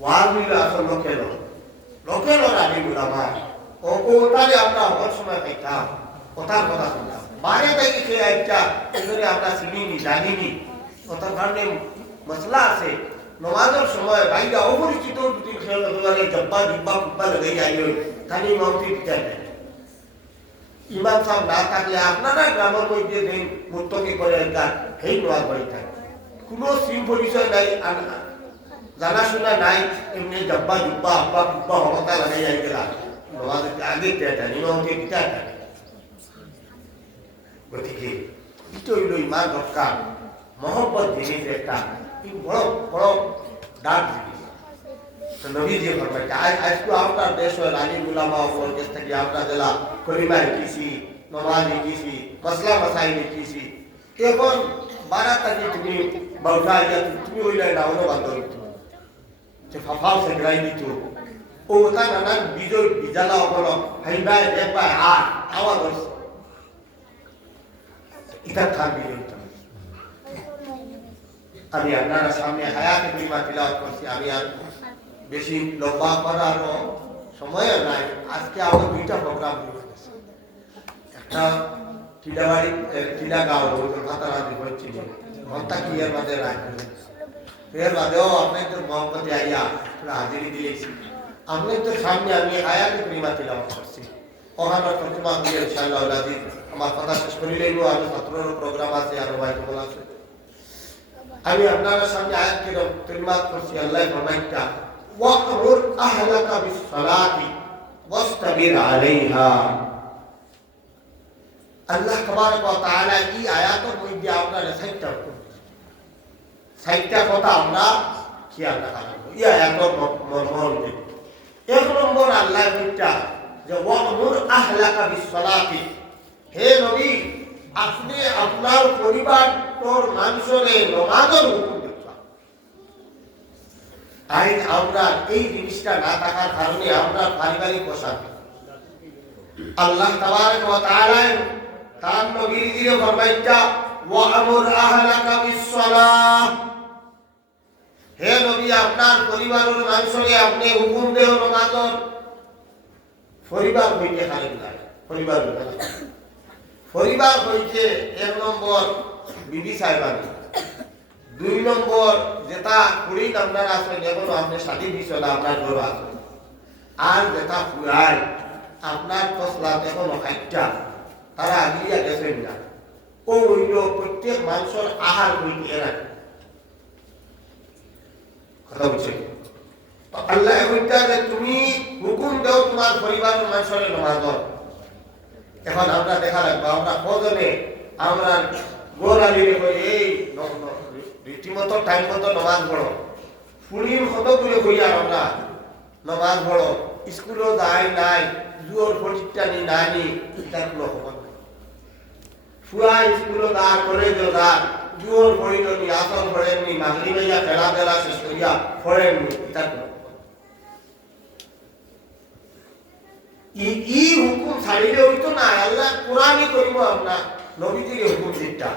ওয়াজ হইল আসল লোকেল, লোকেল আলি গুলামার ওটারে আমরা হওয়ার সময় খাইতাম, কথার কথা শুনতাম। বারে থেকে খেয়ে একটা এগুলো আমরা চিনিনি জানিনি, ওটার কারণে মশলা আছে। নমাজের সময় বাইরা অপরিচিত দুটি খেয়ে জব্বা জিব্বা কুব্বা লেগে যাই খালি মাউতি পিঠা দেয়। ইমাম সাহেব না থাকলে আপনারা গ্রামের মধ্যে দিন মুক্তকি করে একটা সেই নোয়াজ বাড়ি থাকে, কোনো সিম পরিচয় নাই, জানাশোনা নাই, এমনি জব্বা জুব্বা আব্বা কুব্বা হমতা লাগাই যাই গেলা নোয়াজ আগে দেয় ইমামতি পিঠা থাকে। গতিকে এটা হইল ইমান দরকার, মহব্বত জিনিস একটা বড় বড় ডাক জিনিস। নবীজি ফরমাইছে আজকে আপনার দেশ রানী গুলামা কাছ থেকে আমরা জেলা কলিমা শিখেছি, নমাজ শিখেছি, মশলা মশাই শিখেছি। এখন 12 তারিখ তুমি বউঠা ইয়া তুমি হইলে না অন্য বান্ধব যে ফাফাও সেগ্রাই দিত ও তা নানান বিজয় বিজালা অবল হাইবাই দেখবাই আর আওয়াজ হচ্ছে এটা থাকবে। আমি আপনারা সামনে হায়াতে কলিমা তিলাওয়াত করছি, আমি আর বেশি লম্বা করারও সময় নাই। আজকে আমার দুইটা প্রোগ্রাম হয়েছে, একটা টিলাবাড়ি টিলাগাঁও ভাতারাদি হচ্ছিল ঘন্টা কি এর মাঝে রায় এর মাঝেও আপনাদের মহব্বতে আইয়া হাজিরি দিয়েছি। আপনাদের সামনে আমি হায়াতে কলিমা তিলাওয়াত করছি। ওখানে তর্জমা দিয়ে ইনশাআল্লাহ আজিজ আমার কথা শেষ করে লইব। আরো 17 প্রোগ্রাম আছে, আরো বাইরে বলা আছে। আমি আপনারা সামনে আয়াত তিলাওয়াত করছি। আল্লাহ ফরমাইতা ওয়াকবুর আহলাকা বিসসালাতি ওয়াসতাবির আলাইহা। আল্লাহ তাবারক ওয়া তাআলা এই আয়াতের মধ্যে আপনারা সাইটটা কথা আমরা খেয়াল রাখা লাগবে। এই আয়াতের মর্ম এক নম্বর আল্লাহ বলতা যে ওয়াকবুর আহলাকা বিসসালাতি, হে নবী আপনি আপনার পরিবার তোর মানুষরে নামাজের হুকুম দিচ্ছেন। তাই আমরা এই জিনিসটা না থাকার কারণে আমরা পারিবারিক অশান্তি। আল্লাহ তাবারক ওয়া তাআলা তার নবীজিকে ফরমাইতা ওয়া'মুর আহলাকা বিস-সালাহ, হে নবী আপনার পরিবারের মানুষকে আপনি হুকুম দেও নামাজের। পরিবার হইতে খালি না, পরিবার হইতে এক নম্বর বিবি সাহেবানি, 2 নম্বর যেটা কুড়ি আপনার আছে যেমন আপনি শাদী দিচ্ছেন আপনার ঘর আছে, আর যেটা ফুরাই আপনার তসলা এখনো খাইটা তারা আগিয়া গেছেন না, ও হইল প্রত্যেক মানুষের আহার হইতে রাখে। কথা বুঝছেন? আল্লাহ বলতে যে তুমি হুকুম দাও তোমার পরিবারের মানুষের নামাজ। এখন আমরা দেখা লাগবো আমরা কজনে আমরা গোড়ালি এই রীতিমতো টাইম মতো নামাজ পড়ো, ফুলির কত করে হইয়া আমরা নামাজ পড়ো, স্কুলও যাই নাই, জুয়োর ফটিকটানি নানি, তার কোনো খবর নাই। ফুয়া স্কুলও দা কলেজও দা, জুয়োর পড়িনি, আসল পড়েননি, মাগরি ভাইয়া খেলাধুলা শেষ করিয়া পড়েননি, তার কোনো ই হুকুম ছাড়িলে হইতো না। আল্লাহ কোরআনই করিব আমরা নবীজির হুকুম দিকটা,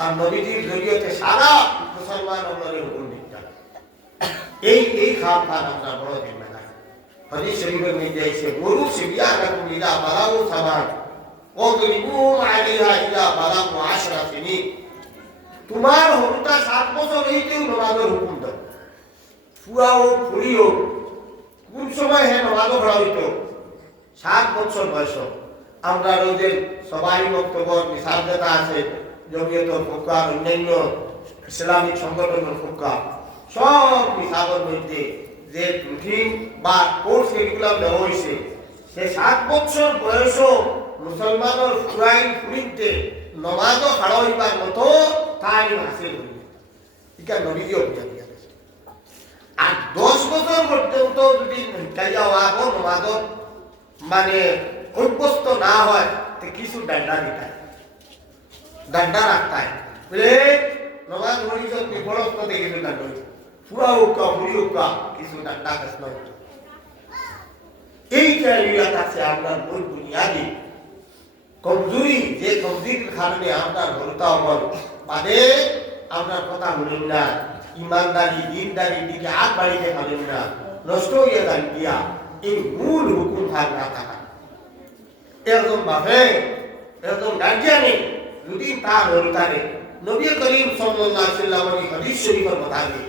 আর নবীজির জরিয়তে সারা মুসলমান আপনাদের হুকুম দিকটা। এই খাপ খান আমরা বড় দিন না। হাদিস শরীফের মধ্যে এসে গরু সিবিয়ানাকুম ইযা বালাগু সামান ওয়াদরিবুহুম আলাইহা ইযা বালাগু 10 সিনিন, তোমার হরুটা 7 বছর হইতেও নামাজের হুকুম দাও। ফুয়াও ফুড়িও কোন সময় হে নামাজ পড়া হইতো? 7 বছর বয়স। আমরা রোজের সবাই বক্তব্য নিসাব যেটা আছে জমিয়তুল ফুকাহ অন্যান্য ইসলামিক সংগঠনের ফুকাহ সব নিসাবের মধ্যে যে রুটিন বা কোর্স কারিকুলাম দেওয়া হয়েছে সে 7 বছর বয়সও মুসলমানের ফুরাইন ফুরিতে নমাজও হাড় হইবার মতো তালিম হাসিল হইল। এটা নবীজিও বুঝা দিয়া গেছে। আর 10 বছর পর্যন্ত যদি শিখাইয়া হওয়া নমাজত মানে অভ্যস্ত না হয় তো কিছু ডান্ডা দিতায়, ডান্ডা রাখতায় বলে নমাজ হরিছ তুই বড়স্ত দেখে ডান্ডা হইছে পুরা উক্কা মুড়ি উক্কা কিছু ডান্ডা কৃষ্ণ এইটা ইয়া কাছে আমরা মূল বুনিয়াদি কমজোরি, যে কমজোরির কারণে আমরা ভরতা হল বাদে আমরা কথা বলেন না, ইমানদারি দিনদারি দিকে আগ বাড়িতে পারেন না, নষ্ট হয়ে যান দিয়া এই মূল হুকুম ভাগ না থাকা। একজন বাপে একজন গার্জিয়ানে যদি তার হরতারে নবী করিম সাল্লাল্লাহু আলাইহি ওয়াসাল্লামের হাদিস শরীফের মোতাবেক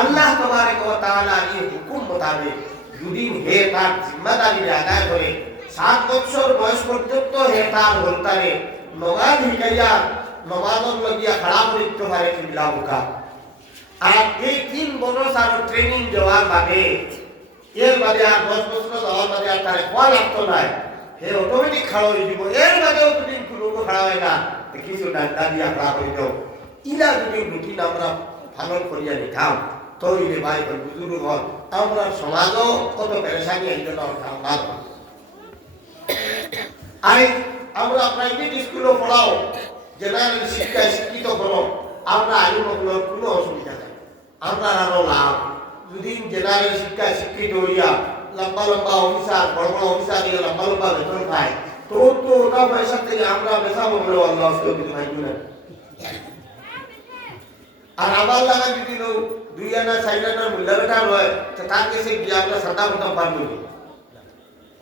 আল্লাহ তাবারক ওয়া তাআলার এই হুকুম মোতাবেক যদি হে তার জিম্মাদারি আদায় করে 7 বছর বয়স পর্যন্ত হে তার হরতারে নমাজ শিখাইয়া নমাজের লাগিয়া খারাপ করতে পারে কিবলা বুকা। আর এই 3 বছর আর ট্রেনিং দেওয়ার বাদে এর বাদে আর 10 বছর দেওয়ার বাদে আর তার কোয়া লাগতো নাই, হে অটোমেটিক খাড়া হয়ে যাব। এর বাদেও যদি কোনো খাড়া হয় না কিছু ডান্ডা দিয়া খাড়া হয়ে যাও। ইলা যদি রুটিন আমরা পালন করিয়া নিতাম তৈরি ভাই বুজুর্গ হল আমরা সমাজও কত পেরেশানি একজন ভালো। আর আমরা প্রাইভেট স্কুলও পড়াও, জেনারেল শিক্ষায় শিক্ষিত করো, আমরা আইনগুলোর কোনো অসুবিধা নেই, আমরা আরো লাভ। যদি জেনারেল শিক্ষায় শিক্ষিত হইয়া লম্বা লম্বা অফিসার বড় বড় অফিসার লম্বা লম্বা বেতন পায় তো ওটা পয়সা থেকে আমরা বেচা বললে আল্লাহ কিছু খাইব না। আর আবার লাগা যদি 2 আনা 4 আনার মূল্য বেটা হয় তো তার কাছে গিয়ে আমরা সাদা মতো পারবো।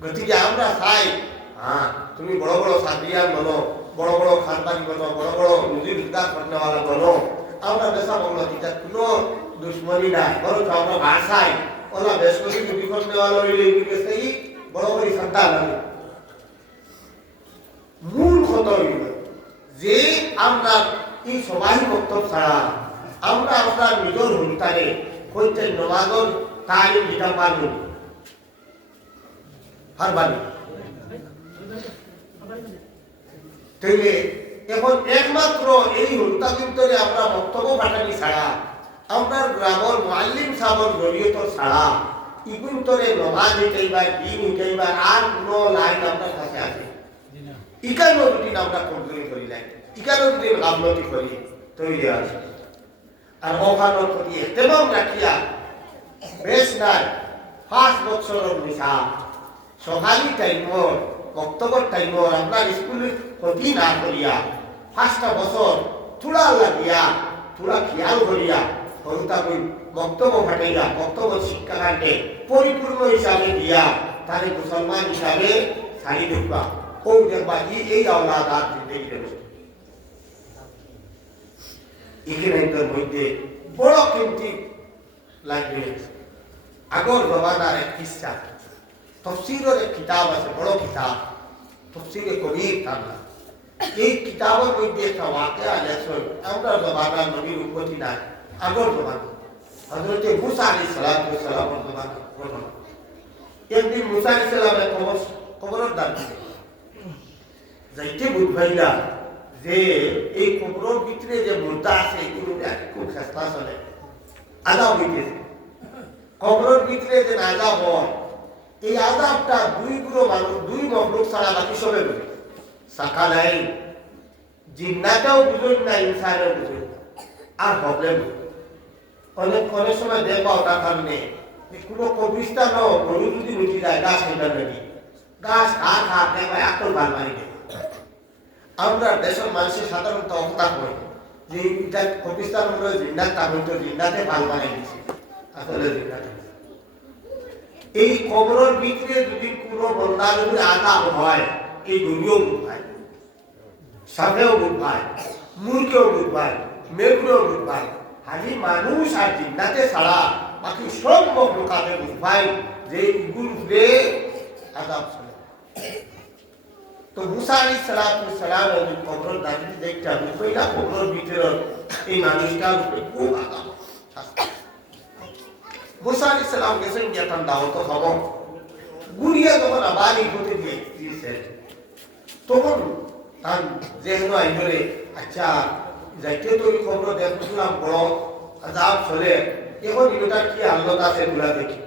গতিকে আমরা চাই হ্যাঁ তুমি বড় বড় সাদিয়ান বলো, বড় বড় খানপানি বলো, বড় বড় রুজি রোজগার করনেওয়ালা বলো, আমরা বেচা বললো এটা কোনো দুশ্মনী নাই, বরং আমরা ভাষাই ওরা বেশ করে রুজি করনেওয়ালা হইলে সেই বড় বড় সন্তান হবে। মূল কথা হইল যে আমরা এই সবাই বক্তব্য ছাড়া আমরা আপনার নিজের হন্তারে হইতে নমাজের তালিম দিতে পারবো পারবানি। তাইলে এখন একমাত্র এই হত্যা ভিতরে আমরা বক্তব্য পাঠানি ছাড়া আমরা গ্রামের মুআল্লিম সাহেবের জড়িয়ত ছাড়া ইগুন্তরে নমাজ হইতেইবার দিন হইতেইবার আর কোনো লাইন আপনার কাছে আছে ইকানো রুটিন আমরা কমজোরি করি নাই, ইকানো রুটিন গাফলতি করি তৈরি আছে। আর ওখানোর প্রতি এতেমাম রাখিয়া বেশ নাই 5 বছরের নিশা সকালি টাইমর বক্তব্যের টাইমর আপনার স্কুলে ক্ষতি না করিয়া 5টা বছর থোড়া লাগিয়া থোড়া খেয়াল করিয়া হরুতাবি বক্তব্য ফাটাইয়া বক্তব্য শিক্ষাকাণ্ডে পরিপূর্ণ হিসাবে দিয়া তারে মুসলমান হিসাবে ছাড়ি ঢুকবা ও দেখবা এই আওলাদ আর জিন্দগি দেবে। এখানের মধ্যে বড় কিন্তু লাগবে আগর জমানার এক কিসা তফসিরের এক কিতাব আছে, বড় কিতাব তফসিরে কবির কান্না। এই কিতাবের মধ্যে একটা ওয়াকিয়া লেখছে আমরা জমানার নবীর উন্নতি নাই, আগর জমানা হযরত মুসা আলাইহিস সালামের জমানা ঘটনা। একদিন মুসা আলাইহিস সালামের কবরের দ্বার দিকে যাইতে বুঝাইলা যে এই কবরের ভিতরে যে মুর্দা আছে এগুলো খুব খাস্তা চলে আজাব হইতেছে। কবরের ভিতরে যে আজাব হয় এই আজাবটা দুই মখলুক ছাড়া বাকি সবে বুঝে, শাখা নাই, জিন্নাটাও বুঝুন না, ইনসানও বুঝুন না, আর প্রবলেম অনেক সময় দেখবা ওটার কারণে কোনো কবরিস্তান গরু যদি উঠি যায় গাছ খাইবার নাকি গাছ খা দেখবা একটু ভাল মারি দেয়। আমরা দেশের মানুষের সাধারণত অবস্থা হয় যে এটা কবরিস্তান হলো জিন্নাত, তা হয়তো জিন্নাতে ভাল বানাই দিচ্ছে, আসলে জিন্নাতে এই কবরের ভিতরে যদি কোনো বন্দার যদি আজাব হয় এই গরুও বুঝ পায়, সাপেও বুঝ পায়, মুরগিও বুঝ পায়, মেঘুরেও বুঝ পায়, খালি মানুষ আর জিন্নাতে ছাড়া বাকি সব মখলুকাতে বুঝ পায় যে এগুলোতে আজাব চলে। তো মুসা আলাইহিস সালাম ওই কবরের দাঁড়িয়ে দেখতে বুঝবইলা কবরের ভিতরে এই মানুষটার খুব আজাব। মুসা আলাইহিস সালাম গেছেন গিয়ে তার দাওয়াত খাবো, গুড়িয়া যখন আবার এই পথে দিয়েছেন তখন তার যেহেন আইজরে আচ্ছা যাইতে তো ওই খবর দেখছিলাম বড় আজাব চলে এখন এটার কি আল্লত আছে গুলা দেখি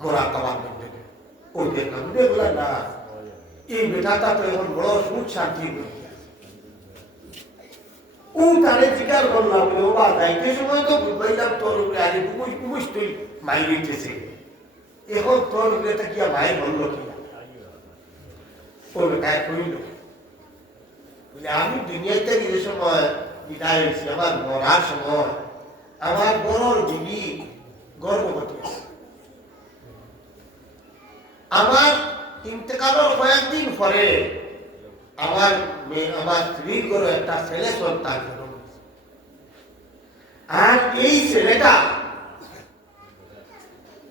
মোরা কাবার করতে ওই দেখলাম বলে না এই বেটাটা তো এখন বড় সুখ শান্তি ও তারে জিজ্ঞার করলাম ও বা যাইতে সময় তো বুঝবাইলাম তোর উপরে আজ বুঝ তুই মাই দিতেছে এখন তোর উপরে কি মাই বললো কি ও বেটায় কইল বলে আমি দুনিয়াতে যে সময় বিদায় হয়েছি আমার মরার সময় আমার বড় দিদি গর্ভবতী আমার ইন্তেকালের কয়েকদিন পরে আমার স্ত্রীর ঘরে একটা ছেলে সন্তান জন্ম হয়েছে। আর এই ছেলেটা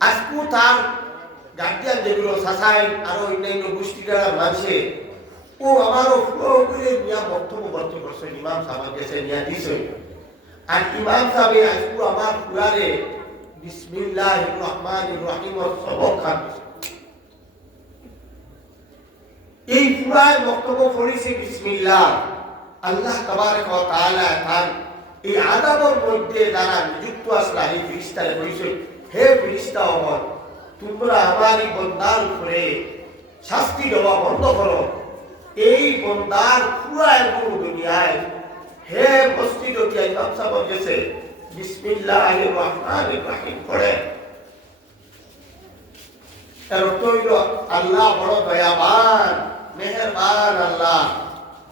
আজকু তার গার্জিয়ান যেগুলো শাসাই আরো অন্যান্য গোষ্ঠীরা মানুষে ও আমারও নিয়া বক্তব্য বর্তী করছেন ইমাম সাহেব গেছে নিয়া দিছে আর ইমাম সাহেব আজকু আমার পুরারে বিসমিল্লাহির রহমানির রহিমের সবক খান এই পুরায় বক্তব্য পড়েছে বিসমিল্লাহ আল্লাহ তাবারক ওয়া তাআলা তার এই আযাবের মধ্যে যারা নিযুক্ত আসলা এই ফেরেশতারে বলেছে হে ফেরেশতা আমার তোমরা আমার এই বান্দার উপরে শাস্তি দেওয়া বন্ধ করো এই বান্দার পুরায় পুরো দুনিয়ায় হে মসজিদ ও ইমাম সাহেব গেছে বিসমিল্লাহির রহমানির রহিম পড়ে এর অর্থ হইল আল্লাহ বড় দয়াবান মেহেরবান আল্লাহ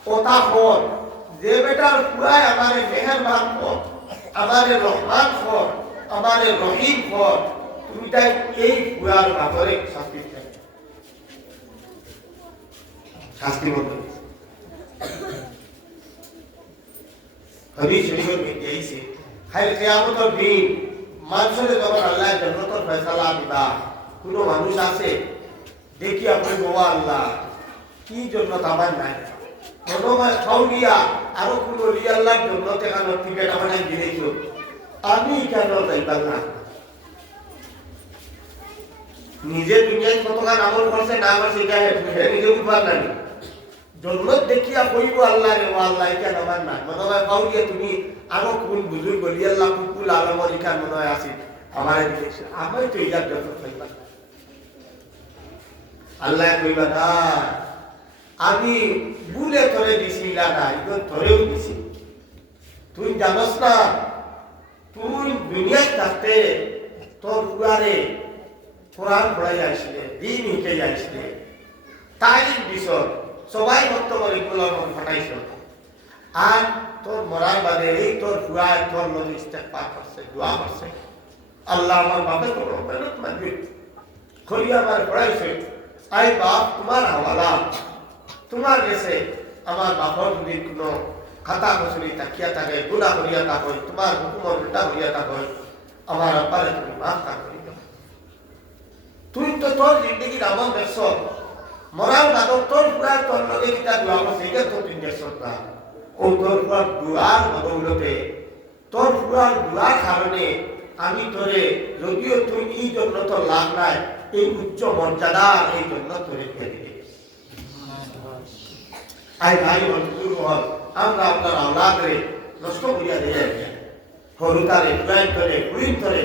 ওটা হন যে বেটার পুরায় আমারে মেহেরবান হন আমারে রহমান হন আমারে রহিম হন তুমি তাই এই পুরার ব্যাপারে শাস্তি চাই শাস্তি বলতে হাদিস শরীফের মধ্যে আইছে হায় কিয়ামতের দিন মানুষের যখন আল্লাহ জান্নাতের ফয়সালা দিবা কোনো মানুষ আছে দেখি আপনি বাবা আল্লাহ কি জন্য আমার নাই মনোময় খাউলিয়া আরো কোনো আল্লাহর জন্য তেখানো টিকেট আমাদের দিয়েছ আমি কেন যাইবার না নিজে দুনিয়ায় কতখান আমল করছে না করছে এটা নিজে উঠবার না জন্মত দেখিয়া কইব আল্লাহ রে ও আল্লাহ কেন আমার না মনোময় খাউলিয়া তুমি আরো কোন বুজুর্গ আল্লাহ কুকুল আলমর ইখান মনে হয় আছে আমার দিয়েছে আমি তো ইয়ার যত পাইবার আল্লাহ কইবা না আমি ভুলে তোরে বিসমিল্লাহ না ইগো তোরেও দিছি তুই জানস না তুই দুনিয়ায় থাকতে তোর পুরারে কোরআন পড়াই আসলে দিন হিকে আসলে তালিম দিছ সবাই বর্তমান এগুলোর মন ফাটাইছ আর তোর মরার বাদে এই তোর পুরায় তোর লোক ইস্তেগফার করছে দোয়া করছে আল্লাহ আমার বাপে তোর মেহনত মানবি করিয়া আমার পড়াইছে আই বাপ তোমার হাওয়ালা তোমার কাছে আমার বাপর যদি কোনো খাতা কচুরি তাকিয়া থাকে গুণা করিয়া থাকে তোমার হুকুমর উল্টা করিয়া থাকে আমার আব্বারে তুমি মাফ তা করি তুই তো তোর জিন্দগির আমল দেখছ মরার বাদক তোর পুরা তোর লগে কিতা দোয়া করছে এটা তো তুই দেখছ না ও তোর পুরা দোয়ার বদৌলতে তোর পুরা দোয়ার কারণে আমি তোরে যদিও তুই এই জন্য তোর লাভ নাই এই উচ্চ মর্যাদা এই জন্য তোরে পেয়ে আই ভাই বন্ধুর হল আমরা আপনার আওলাদরে নষ্ট করিয়া দিয়ে হরুতারে জয়েন করে কুইন করে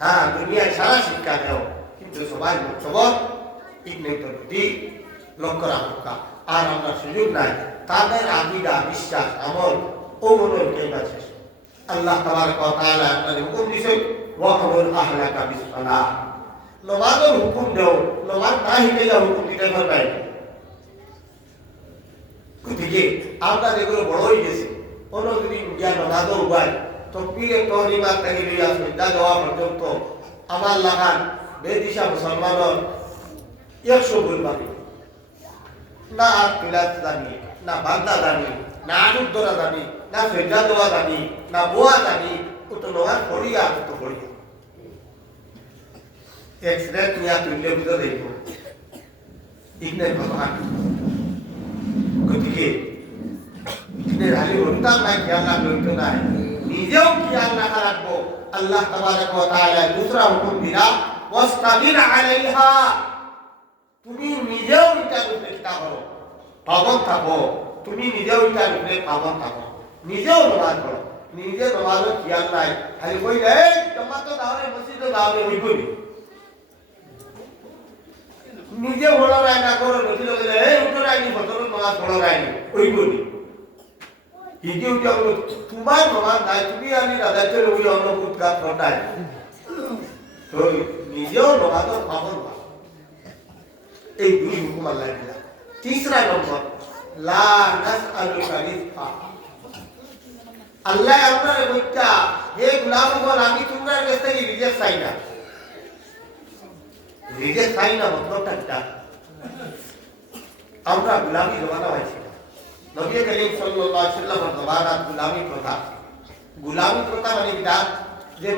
হ্যাঁ দুনিয়ায় সারা শিক্ষা দেও কিন্তু সবাই মুক্তবর ইগনেতি লক্ষ্য রাখা আর আমরা সুযোগ নাই তাদের আকিদা বিশ্বাস আমল ও মনের কেনা শেষ আল্লাহ তাবারক ওয়া তাআলা আপনাদের হুকুম দিয়েছেন ওয়া আমর আহলাকা বিসসালাহ নমাজের হুকুম দাও নমাজ না হিলে যা হুকুম দিতে পারবেন গতিকে আমরা যেগুলো বড় হয়ে গেছি কোনো যদি জ্ঞান নমাজও উপায় তকবীরে তহরিমা থেকে লইয়া শ্রদ্ধা দেওয়া পর্যন্ত আমার লাগান বেদিশা মুসলমানের 100 ভুল পাবে না আর পিলাত জানি না বান্দা জানি না আনুদ্দরা জানি না শ্রদ্ধা দেওয়া জানি না বোয়া জানি ও তো নমাজ পড়িয়া তো পড়িয়া এক্সিডেন্ট নিয়ে তুললে বুঝে দেখব ইগনের কথা গতিকে ইগনের আলী হন্তার না খেয়াল রাখলো নাই নিজেও খেয়াল রাখা রাখবো আল্লাহ তাবারক ওয়া তাআলা দুসরা হুকুম দিলা ওয়াসতাবির আলাইহা, তুমি নিজেও এটার উপরে চেষ্টা করো, পাবন থাকো, তুমি নিজেও এটার উপরে পাবন থাকো, নিজেও নামাজ পড়ো, নিজে নামাজের খেয়াল নাই, খালি কই এই জামাত দাওরে মসজিদে দাওরে ওই করি, নিজে বড় রায় না করো, নদী লগে এই উঠো রায়নি ফজর নামাজ পড়ো রায়নি ওই করি, হিজি উঠে বলো তোমার নামাজ নাই, তুমি আমি রাজাতে ওই অন্নপুত গাছ ফটাই, তো নিজেও নামাজের পাবন থাকো। এই দুই হুকুম আল্লাহ দিলা। তিসরা নম্বর, লা নাসআলুকা রিজকা, আল্লাহ আপনারে বলতা হে গোলামগণ আমি তোমার কাছ থেকে রিজিক চাই না। রিজিক চাই না মতলবটা কি? আমরা গোলামি জমানা হয়েছে, নবী করিম সাল্লাল্লাহু আলাইহি ওয়াসাল্লামের জমানাত গোলামি প্রথা মানে কি? যে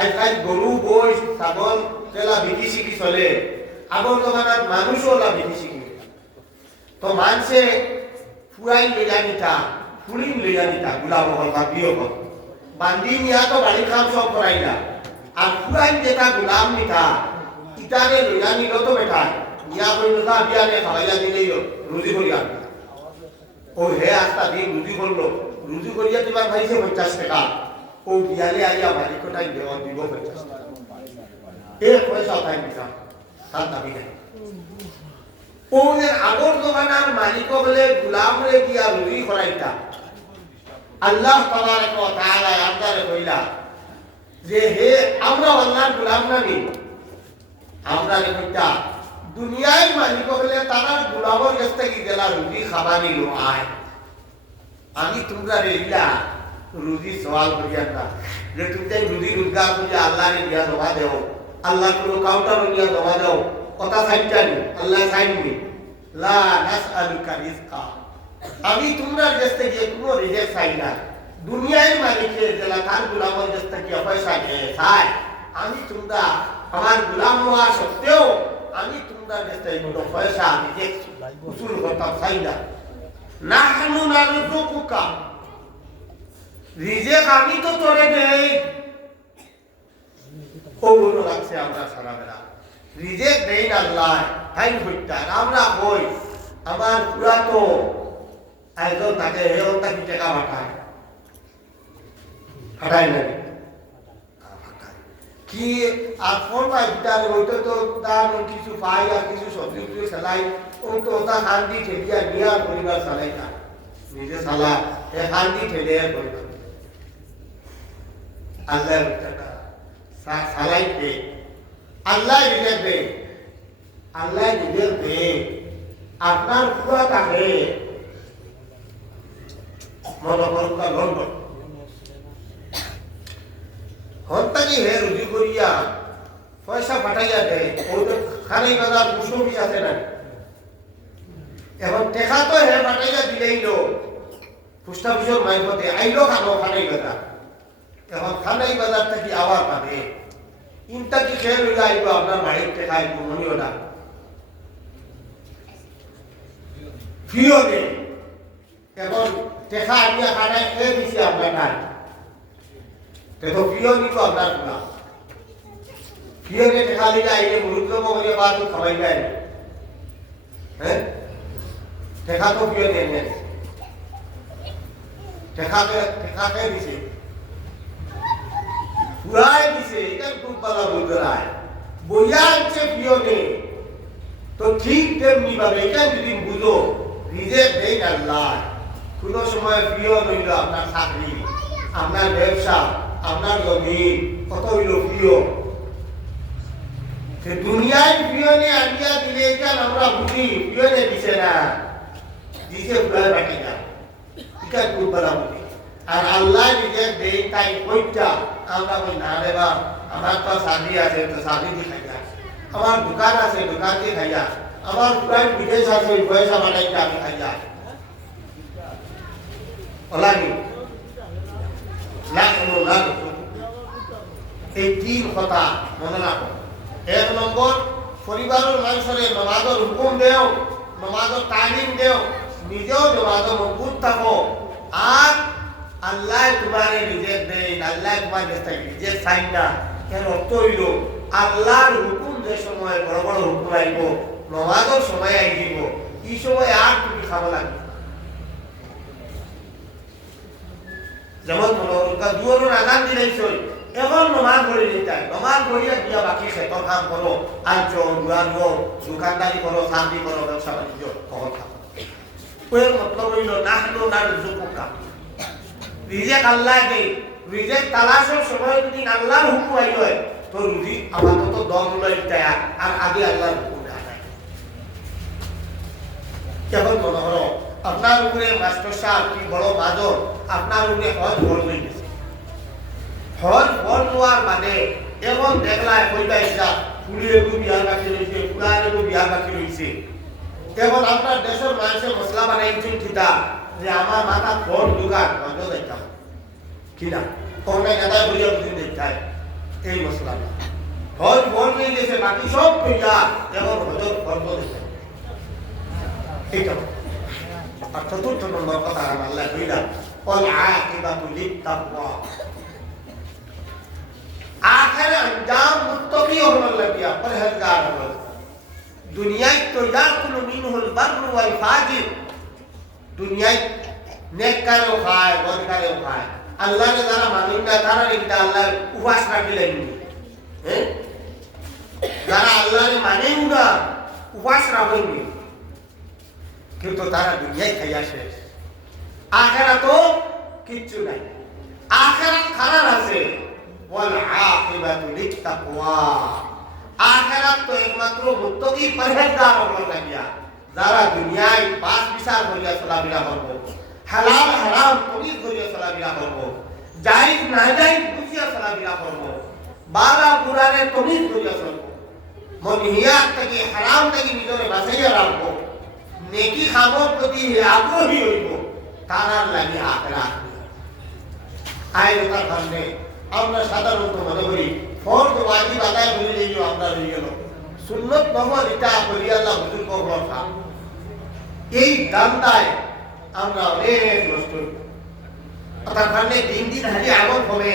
আজকাল গরু বই ছাগল যেলা বিকি শিখি চলে, আগর জমানাত মানুষও ওলা বিকি শিখি, তো মানুষে ফুরাই লেগা নিতা, ফুরিম লেগা নিতা, গোলাম হল বা বিয় হল বান্ধি নিয়া তো বাড়ি খাম সব করাই না, আর ফুরাই যেটা গোলাম নিতা ইটারে লেগা নিল তো বেটা ইয়া কইল তা বিয়ানে খাওয়াইয়া দিলেই রুজি করিয়া, ও হে আস্তা দিন রুজি করলো, রুজি করিয়া দিবার ভাইছে 50 টাকা, ও বিয়ালে আইয়া মালিকটাই দেওয়া দিব 50 টাকা, এর পয়সা তাই দিতাম তার দাবি নাই। ওদের আগর জমানার মালিক বলে গোলাম রে গিয়া রুজি করাইতা, আল্লাহ তাবারক ওয়া তাআলা আল্লাহরে কইলা যে হে আমরা আল্লাহর গোলাম নামি, আমরা রে কইতা দুনিয়ার মালিক বলে তারা গোলামের কাছ থেকে গেলা রুজি খাবানি লো আয়, আমি তোমরা রে ইলা রুজি সওয়াল করিয়া না, যে তুমি রুজি রোজগার করিয়া আল্লাহরে দিয়া জমা দেও, আল্লাহ কোনো কাউন্টারে দিয়া জমা দেও, কথা সাইটানি আল্লাহ সাইননি, লা নাসআলুকা রিজকা, আমি তোমরা কাছ থেকে কোনো রিজিক চাই না। দুনিয়ার মালিকের জেলা কার গোলামের কাছ থেকে পয়সা নিয়ে চাই, আমি তোমরা আমার গোলাম হওয়া সত্ত্বেও আমি তোমরা কাছ থেকে কোনো পয়সা রিজিক উসুল করতাম চাই না। নাহনু নারযুকুকা, রিজিক আমি তো তোরে দেই, ওগুলো লাগছে আমরা সারা বেলা রিজিক দেই না আল্লাহ, তাই হইতা আমরা কই আমার পুরা তো একজন তাকে হেও তাকে টাকা পাঠায় না কি আর ফোন পাই ভিতরে ওইটা তো তার কিছু পাই আর কিছু সবজি কিছু চালাই, ও তো ওটা শান্তি ঠেলিয়া নিয়ার পরিবার চালাই না, নিজে চালা এ শান্তি ঠেলিয়ার পরিবার আল্লাহর টাকা চালাই দে, আল্লাহ রিজিক দে, আল্লাহ রিজিক দে, আপনার পুরা থাকে মনে করুকা লন্ডন হন্তাকি হে রুজি করিয়া পয়সা পাঠাইয়া দেয়, ওদের খানাই বাজার মুসলমি আছে না, এখন টেকা তো হে পাঠাইয়া দিলেই লো পোস্ট অফিসের মাইফতে আইলো খানো খানাই বাজার, এখন খানাই বাজার থেকে আবার পাবে ইনটা কি খেয়ে লইলে আইব আপনার বাড়ির টেকা আইব মনিও না, ফিও নেই, এখন টেকা আনিয়া খানায় খেয়ে দিছি আপনার নাই, তো ফিও নিব আপনার গুলা, ফিও নিয়ে টেকা দিলে আইলে মুরুদ্রম করিয়া বাদ খাওয়াই যায়, হ্যাঁ টেকা তো ফিও নিয়ে নেন, টেকাকে দিছে পুরাই দিছে, এটা খুব ভালো বলতে রায় বইয়া আনছে ফিও নেই, তো ঠিক তেমনি ভাবে এটা যদি বুঝো রিজিক দেই না আল্লাহ, কোন সময় প্রিয় নইল আপনার চাকরি, আপনার ব্যবসা, আপনার জমিন কত হইল প্রিয়, দুনিয়ায় প্রিয় নিয়ে আনিয়া দিলে এটা আমরা বুঝি প্রিয় নিয়ে দিছে না, দিছে পুরাই বাকি না, এটা খুব ভালো বুঝি, আর আল্লাহ রিজিক দেই তাই কইটা আমরা বলি না রে বাপ আমার তো চাকরি আছে তো চাকরি দিয়ে খাইয়া, আমার দোকান আছে দোকান দিয়ে খাইয়া, আমার প্রায় বিদেশ আছে পয়সা বানাইতে আমি খাইয়া ওলানি না কোনো না, এই তিন কথা মনে রাখো। এক নম্বর পরিবারের মানুষের নমাজের হুকুম দেও, নমাজের তালিম দেও, নিজেও নমাজের মজবুত থাকো, আর আল্লাহ তোমার রিজিক দেন, আল্লাহ তোমার কাছ থেকে রিজিক চাই না, এর অর্থ হইল আল্লাহর হুকুম যে সময় বড় বড় হুকুম আইব নমাজের সময় আই দিব এই সময় আর তুমি খাওয়া লাগবে যেমন দুয়ারের আগান দিলাইছই এখন নমাজ পড়ে নিতে নমাজ পড়িয়া দিয়া বাকি ক্ষেত্র কাম করো আনছো দুয়ারো দোকানদারি করো চাকরি করো ব্যবসা বাণিজ্য খবর থাকো ওই মতলব হইল নাহনু নারযুকুকা রিজিক আল্লাহ দেয় রিজিক তালাশের সময় যদি আল্লাহর হুকুম আই হয় তো রুজি আপাতত দম লইতে আর আগে আল্লাহর হুকুম আদায় কেবল মনে করো আপনার উপরে মাস্টার সাহেব কি বড় বাদর আপনার উপরে হজ বড় হয়ে গেছে হজ বড় হওয়ার মানে এখন দেখলায় কইবা ইচ্ছা ফুলিয়ে বিয়ার বাকি রয়েছে ফুলারে বিয়ার বাকি রয়েছে এখন আপনার দেশের মানুষের মশলা বানাইছেন ঠিকা যে আমার মাথা ফোন দোকান বন্ধ দেখতাম কিনা কোনটা নেতায় বলিয়া বুঝিয়ে দেখতায় এই মশলা হজ বড় হয়ে গেছে বাকি সব কইয়া এখন হজর বন্ধ দেখতাম এইটা আর চতুর্থ নম্বর কথা আল্লাহ কইলা ওয়াল আকিবাতু লিত্তাকওয়া আখির अंजाम মুত্তাকি হওয়ার লাগিয়া পরহেজগার হওয়া দুনিয়ায় তো ইয়াকুলু মিনহুল বাররু ওয়াল ফাজির দুনিয়ায় নেককারও খায় বদকারও খায় আল্লাহকে যারা মানেন না তারা এটা আল্লাহ উপবাস রাখলেন হ্যাঁ যারা আল্লাহকে মানেন না উপবাস রাখেন কিন্তু তারা দুনিয়ায় খাইয়া শেষ আখিরাতো কিচ্ছু নাই আখিরাত খারাপ আছে ওয়াল আকিবাতু লিত্তাকওয়া আখিরাত তো একমাত্র মুত্তাকি পরহেজগার হওয়ার লাগিয়া যারা দুনিয়ায় পাঁচ বিচার করিয়া চলাফেরা করব হালাল হারাম তমিজ করিয়া চলাফেরা করব জায়েজ নাজায়েজ বুঝিয়া চলাফেরা করব বালা বুরারে তমিজ করিয়া চলব মনহিয়াত থেকে হারাম থেকে নিজরে বাঁচাইয়া রাখব নেকি খাবার প্রতি আগ্রহী হইব তারার লাগি আখিরাত আইনতার কারণে আমরা সাধারণত মনে করি ফরজ ওয়াজিব আদায় করে দিই আমরা হয়ে গেল সুন্নত নফল এটা করি আল্লাহ হুজুর কো কথা এই দান্দায় আমরা অনেক নষ্ট তার কারণে দিন দিন হারি আমল কমে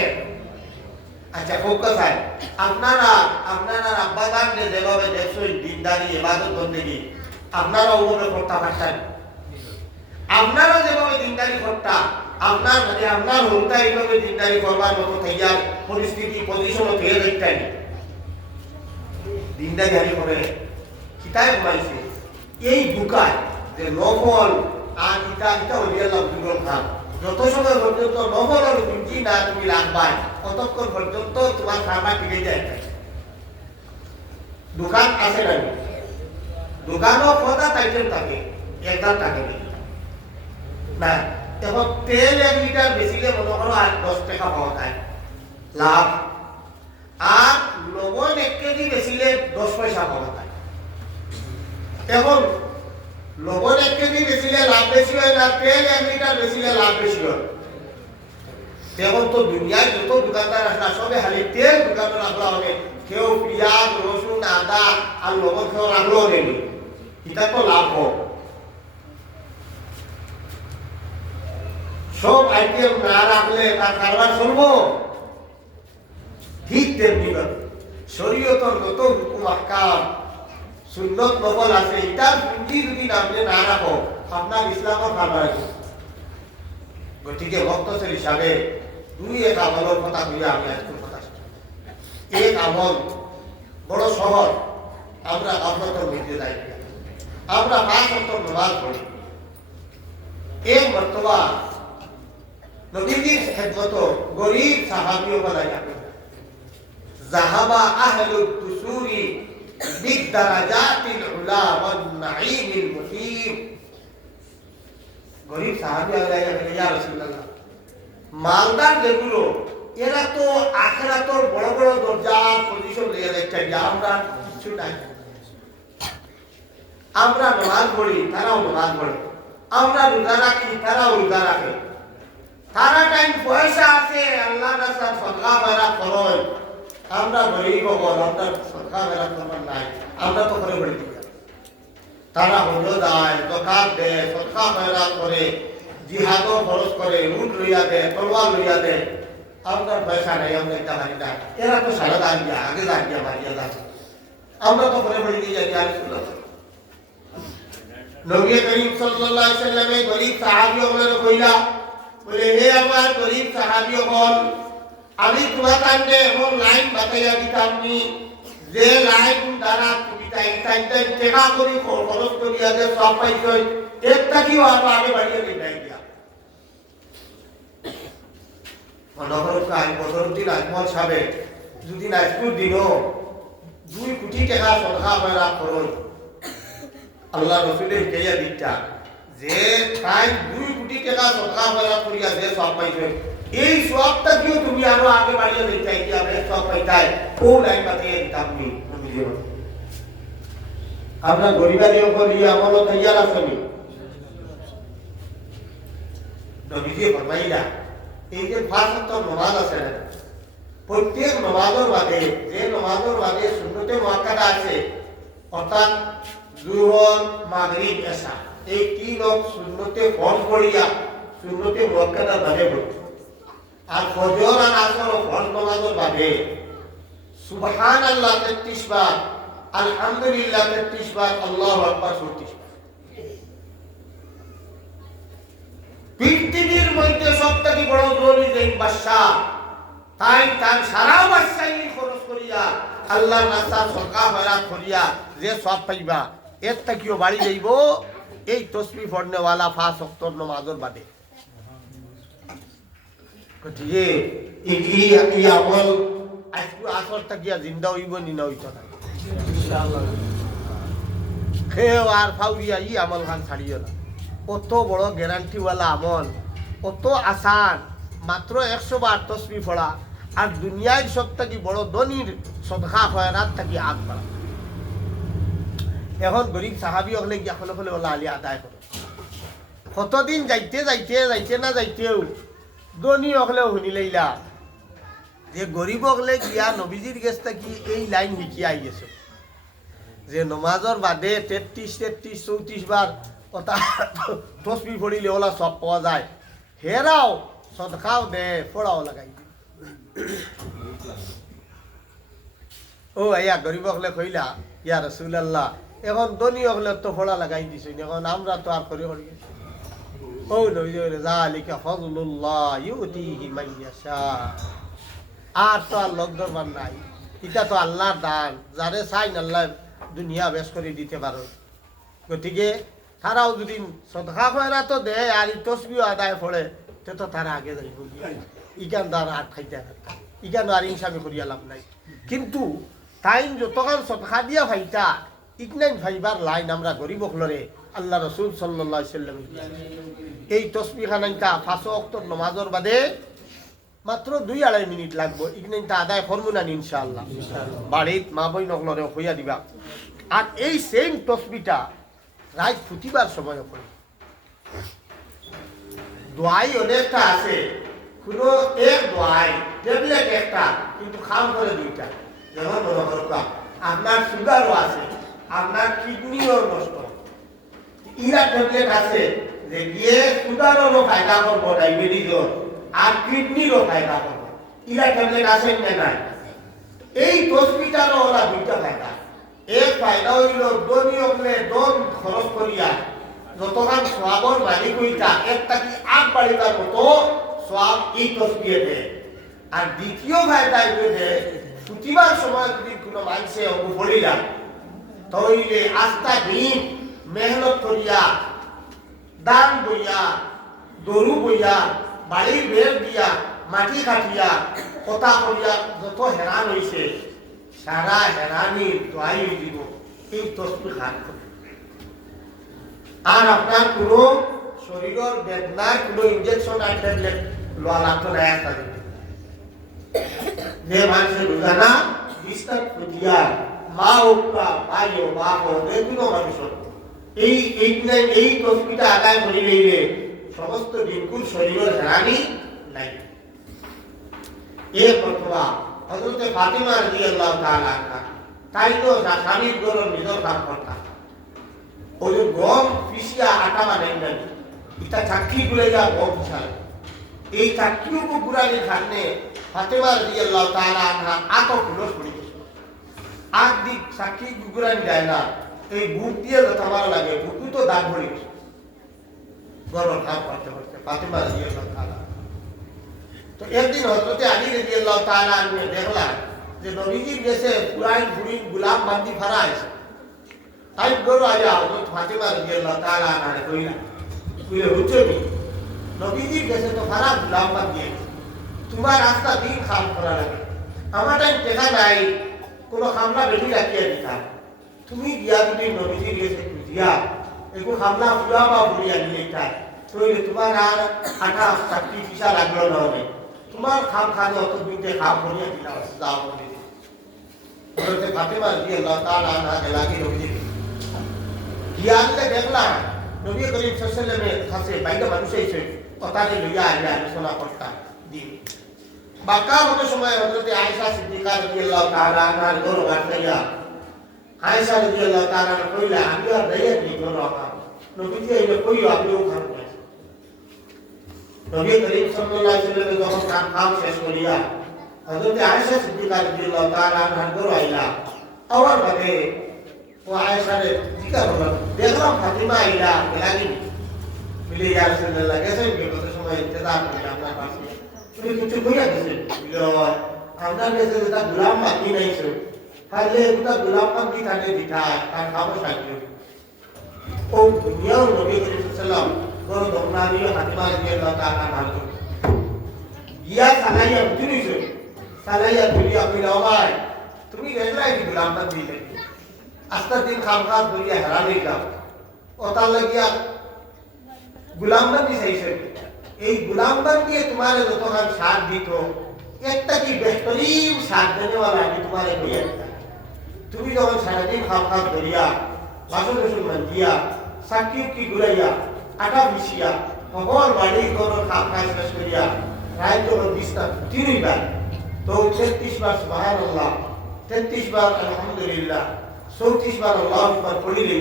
আচ্ছা ফোকাস হয় আপনারা আব্বাদান যেভাবে দেখছেন দিনদারি ইবাদত বন্দেগী আপনারা ওভাবে করতে পারতেন আপনারা যেভাবে দিনদারি করতা আপনার মানে আপনার হলতা এইভাবে দিনদারি করবার মতো তৈয়ার পরিস্থিতি পজিশনও থেকে দেখতেন দিনদারি করে কিতায় ঘুমাইছে এই বুকায় যে নফল আর ইটা হইয়ালাম দুটোর খান যত সময় পর্যন্ত নফল আর গুঞ্জি না তুমি রাখবাই ততক্ষণ পর্যন্ত তোমার খাবার টিকে যায় দোকান আছে না দোকানও পদার্থ আইটেম থাকে একদম থাকে না এখন তেল 1 লিটার বেশিলে মনে করো 10 টাকা পাওয়া যায় লাভ আর লবণ 1 কেজি বেশিলে 10 পয়সা পাওয়া যায় এখন লবণ 1 কেজি বেশিলে লাভ বেশি হয় না তেল 1 লিটার বেশিলে লাভ বেশি হয় এখন তো দুনিয়ায় যত দোকানদার আছে না সবে খালি তেল দোকান রাখলা হবে কেউ পেঁয়াজ রসুন আদা আর লবণ কেউ রাখলো নেই এটা তো লাভ হোক সব আইটেম না রাখলে তার কারবার চলবো ঠিক তেমনি শরীয়তের যত হুকুম আহকাম সুন্নত নফল আছে এটার পুঁজি যদি আপনি না রাখো আপনার ইসলামের কারবার গতিকে মক্তসের হিসাবে এক আমলের কথা কইয়া আমি আজকে কথা এক আমল বড় শহর আমরা আপনাদের মধ্যে যাই আমরা 5 ওয়াক্ত নামাজ পড়ি এক মর্তবা নবীজির খেদমত গরিব সাহাবিও বানাই যাবে যাহাবা আহলুদ দুসুরি বিদারাজাতিল উলা ওয়ান নাঈমিল মুকিম গরিব সাহাবী আল্লাহ ইয়া রাসূলুল্লাহ মালদার যেগুলো এরা তো আখিরাতের বড় বড় দরজা পজিশন দিয়ে দেখতে আমরা কিছু নাই আমরা নামাজ পড়ি তারাও নামাজ পড়ে আমরা রোজা রাখি তারাও রোজা রাখে তারা টাইম পয়সা আছে আল্লাহ রাস্তায় সদকা বেরা করয় আমরা গরিব বল আমরা সদকা বেরা করবার নাই আমরা তো করে পড়ি তারা হজ দেয় যাকাত দেয় সদকা বেরা করে জিহাদও খরচ করে উট লইয়া দেয় তলোয়ার লইয়া দেয় আপনার পয়সা নেই আমরা একটা বাড়ি না এরা তো সারা দাঁড়িয়ে আগে দাঁড়িয়ে বাড়িয়ে যাচ্ছে আমরা তো পরে পড়ে দিয়ে যাই আর নবী করিম সাল্লাল্লাহু আলাইহি সাল্লামে গরীব সাহাবীদের কইলা বলে হে আমার গরীব সাহাবীগণ আমি তোমাকে এমন লাইন বাতাইয়া দিতামনি যে লাইন দ্বারা তুমি তাইতে টেকা করি খরচ করিয়া যে সব পাইছই একটা কিও আগে বাড়িয়ে দিই দিয়া মনোহরকে আইন বদরুদ্দিন আজমল সাহেব যদি না একটু দিনও 2 কোটি টাকা সদকা পয়রা খরচ আল্লাহ রসুলের কেয়া দিচ্ছা যে তাই 2 কোটি টাকা সদকা পয়রা করিয়া যে সব পাইছে এই সবটা কিও তুমি আরো আগে বাড়িয়ে দিই চাই কি আমি সব পাইতাই ও লাইন বাতিয়ে দিতাম নি তুমি জীবন আপনার গরিবারি উপর এই আমল তৈয়ার আছেনি নবীজি ফরমাইলা এই যে 5 ওয়াক্ত নামাজ আছে না প্রত্যেক নামাজের বাদে যে নামাজের বাদে সুন্নতে মুআক্কাদা আছে অর্থাৎ যোহর মাগরিব এশা এই তিন ওয়াক্ত সুন্নতে ফরজ করিয়া সুন্নতে মুআক্কাদা বাদে আর ফজর আর আসর ফরজ নামাজের বাদে সুবহানাল্লাহ 33 বার আলহামদুলিল্লাহ 33 বার আল্লাহু আকবার 36 বার পৃথিবীর মধ্যে সবথেকে বড় জরুরি যে বাদশা তাই তার সারা বাদশাই খরচ করিয়া আল্লাহর রাস্তা সরকা হয়রাত করিয়া যে সব পাইবা এর থেকেও বাড়ি যাইব এই তসবিহ পড়নেওয়ালা 5 ওয়াক্ত নামাজের বাদে কটিয়ে এই আমল আজকে আসর থাকিয়া জিন্দা হইব নি না হইতো না ইনশাআল্লাহ খেও আর ফাউরিয়া ই আমল খান ছাড়িও না কত বড় গ্যারান্টিওয়ালা আমল কত আসান মাত্র 100 বার তসবিহ পড়া আর দুনিয়ার সবথেকে বড় ধনীর সদকা খয়রাত থাকি আগ বাড়া এখন গরিব সাহাবী হলে গিয়া হলে হলে ওলা আলী আদায় করো কতদিন যাইতে যাইতে যাইতে না যাইতেও ধনী হলেও শুনি লইলা যে গরিব হলে গিয়া নবীজির গেছ থাকি এই লাইন শিকি আই গেছে যে নমাজর বাদে 33 34 বার কথা তসবিহ পড়িলে ওলা সব পাওয়া যায় হেরাও সদকাও দে পড়াও লাগাই ও আয়া গরিব হলে কইলা ইয়া রাসূলুল্লাহ এখন ধনী হলে তো পড়া লাগাই দিছে এখন আমরা তো আর করি করি ও নবী বলে যালিকা ফাযলুল্লাহ ইউতিহি মান ইয়াশা আর তো আর লোক দরবার নাই এটা তো আল্লাহর দান যারে চাই আল্লাহ দুনিয়া বেশ করে দিতে পারো গতিকে তারাও যদি সদকা খয়রা তো দেয় আর তসবিহ আদায় পড়ে তে তো তারা আগে যাইব ইগান দ্বারা আট খাইতে ইগান আর ইনসামি করিয়া লাভ নাই কিন্তু টাইম যতক্ষণ সদকা দিয়া ভাইতা ইগনাইন ভাইবার লাইন আমরা গরিব হলরে আল্লাহ রসুল সাল্লাল্লাহু আলাইহি সাল্লাম এই তসবিহ খানাইটা 5 ওয়াক্ত নামাজের বাদে মাত্র 2-2.5 মিনিট লাগবো ইগনাইনটা আদায় করবো না ইনশাআল্লাহ বাড়িত মা বই নকলরে হইয়া দিবা আর এই সেম তসবিহটা রাত ফুটিবার সময় পড়ে দোয়াই অনেকটা আছে কোনো এক দোয়াই ট্যাবলেট একটা কিন্তু খাম করে 2টা যেমন মনে করবা আপনার সুগারও আছে আপনার কিডনিও নষ্ট ইরা ট্যাবলেট আছে যে গিয়ে সুগারও ফায়দা করবো ডায়াবেটিসও আর কিডনিরও ফায়দা করবো ইরা ট্যাবলেট আছে না নাই এই তসবিহটারও ওরা 2টা ফায়দা এক ফায়দা হইল ধনী হলে ধন খরচ করিয়া যতক্ষণ সওয়াবর মালিক হইতা একটা কি আগ বাড়িবার মতো সওয়াব এই তসবিহে দেয় আর দ্বিতীয় ফায়দা হইল ছুটিবার সময় যদি কোনো মানুষে অবু পড়িলা তাহলে আস্থা দিন মেহনত করিয়া দান বইয়া দরু বইয়া বাড়ির বের দিয়া মাটি কাটিয়া কথা করিয়া যত হেরান হয়েছে সারা হেরানি দোয়াই দিব এই তসবিহ হাত করে আর আপনার কোনো শরীরের বেদনার কোনো ইনজেকশন আর ট্যাবলেট লওয়া লাগতো না একটা যে মানুষের রোজানা বিস্তার ফুটিয়া মা হোক ভাই হোক বাপ হোক এগুলো মানুষ এই তসবিহটা আদায় করে নিলে সমস্ত বিলকুল শরীরের হেরানি নাই এক অথবা হযরত ফাতিমা রাদিয়াল্লাহু তাআলা আনহা তাই তো স্বামীর গরম নিজের কাজ করতাম ওই গম পিসিয়া আটা বানাই না এটা চাকরি গুলে যা গম পিসায় এই চাকরিও গুরানির খানে ফাতেমা রাদিয়াল্লাহু তাআলা আনহা আতো খুলস পড়ি আগ দিক সাক্ষী গুরানি যায় না এই বুক দিয়ে যত আমার লাগে বুকু তো দাগ ভরে গরম খাপ করতে করতে ফাতেমা রাদিয়াল্লাহু তাআলা তো একদিন হযরতে আলী রাদিয়াল্লাহু তাআলা আনহু দেখলাম যে নবীজির দেশে পুরাই বুড়ি গোলাম বান্দি ফারা আছে তাই গরু আয়া হযরত ফাতেমা রাদিয়াল্লাহু তাআলা আনহা কইলা কইলে হুজুরি নবীজির দেশে তো ফারা গোলাম বান্দি আছে তোমার রাস্তা দিন খাম করা লাগে আমার টাইম দেখা নাই কোনো খামলা বেশি রাখিয়া দিতা তুমি গিয়া যদি নবীজির দেশে দিয়া এগো খামলা পুরা বা বুড়িয়া নিয়ে যায় তইলে তোমার আর আটা চাকরি পিসা লাগলো না হবে তোমার খাম খানে অত বিতে খাম করিয়া দিলা দাও বলে হযরত ফাতেমা রাদিয়াল্লাহু তাআলা আনহা লাগি নবীজি গিয়ালে দেখলাম নবী করিম সাল্লাল্লাহু আলাইহি ওয়াসাল্লামের কাছে বাইরে মানুষ এসে কথাটি লইয়া আইয়া আলোচনা করতা দিন বাকা হতে সময় হযরত আয়েশা সিদ্দিকা রাদিয়াল্লাহু তাআলা আনহার ঘর গাছলাইয়া আয়েশা রাদিয়াল্লাহু তাআলা কইলা আমি আর দেয় নি ঘর আমার নবীজি এই কইও আপনিও খান নবী করিম সাল্লাল্লাহু আলাইহি ওয়াসাল্লাম যখন কাম শেষ করিয়া হযরত আয়েশা সিদ্দিকা রাদিয়াল্লাহু তাআলা আনহার ঘর আইলা আওয়ার বাদে ও আয়েশারে জিজ্ঞাসা করলাম দেখলাম ফাতিমা আইলা লাগি মিলে ইয়া রাসূলুল্লাহ গেছে কত সময় ইন্তজার করি আপনার পাশে তুমি কিছু কইয়া গেছে আমরা গেছে যেটা গোলাম বাকি নাই ছিল তাহলে এটা গোলাম বাকি থাকে দিতা তার খাবো সাহায্য ও দুনিয়াও নবী করিম সাল্লাল্লাহু গরো দমনানিও ফাতিমা রাদিয়াল্লাহু তাআলা আনহা ইয়া সালাইয়া বুঝিছো সালাইয়া তুলিয়া কইলা ভাই তুমি গেছলাই কি গোলাম বাকি দিলে আস্তা দিন খাম খাস করিয়া হেরা হয়ে যাও ও তার লাগিয়া গোলাম বাকি চাইছে এই গোলাম বাকিয়ে তোমার যতক্ষণ সাথ দিত একটা কি বেহতরিন সাথ দেনেওয়ালা আমি তোমার কইয়া তুমি যখন সারাদিন খাম খাস করিয়া বাসন বাসন মাঞ্জিয়া সাক্ষী কি ঘুরাইয়া আটা মিশিয়া ভগবান বাড়ি করো খাম খাস শেষ করিয়া রায় যখন বিস্তা ৩ বার তো ৩৬ বার সুবহানাল্লাহ ৩৩ বার আলহামদুলিল্লাহ ৩৪ বার আল্লাহু আকবার পড়িলে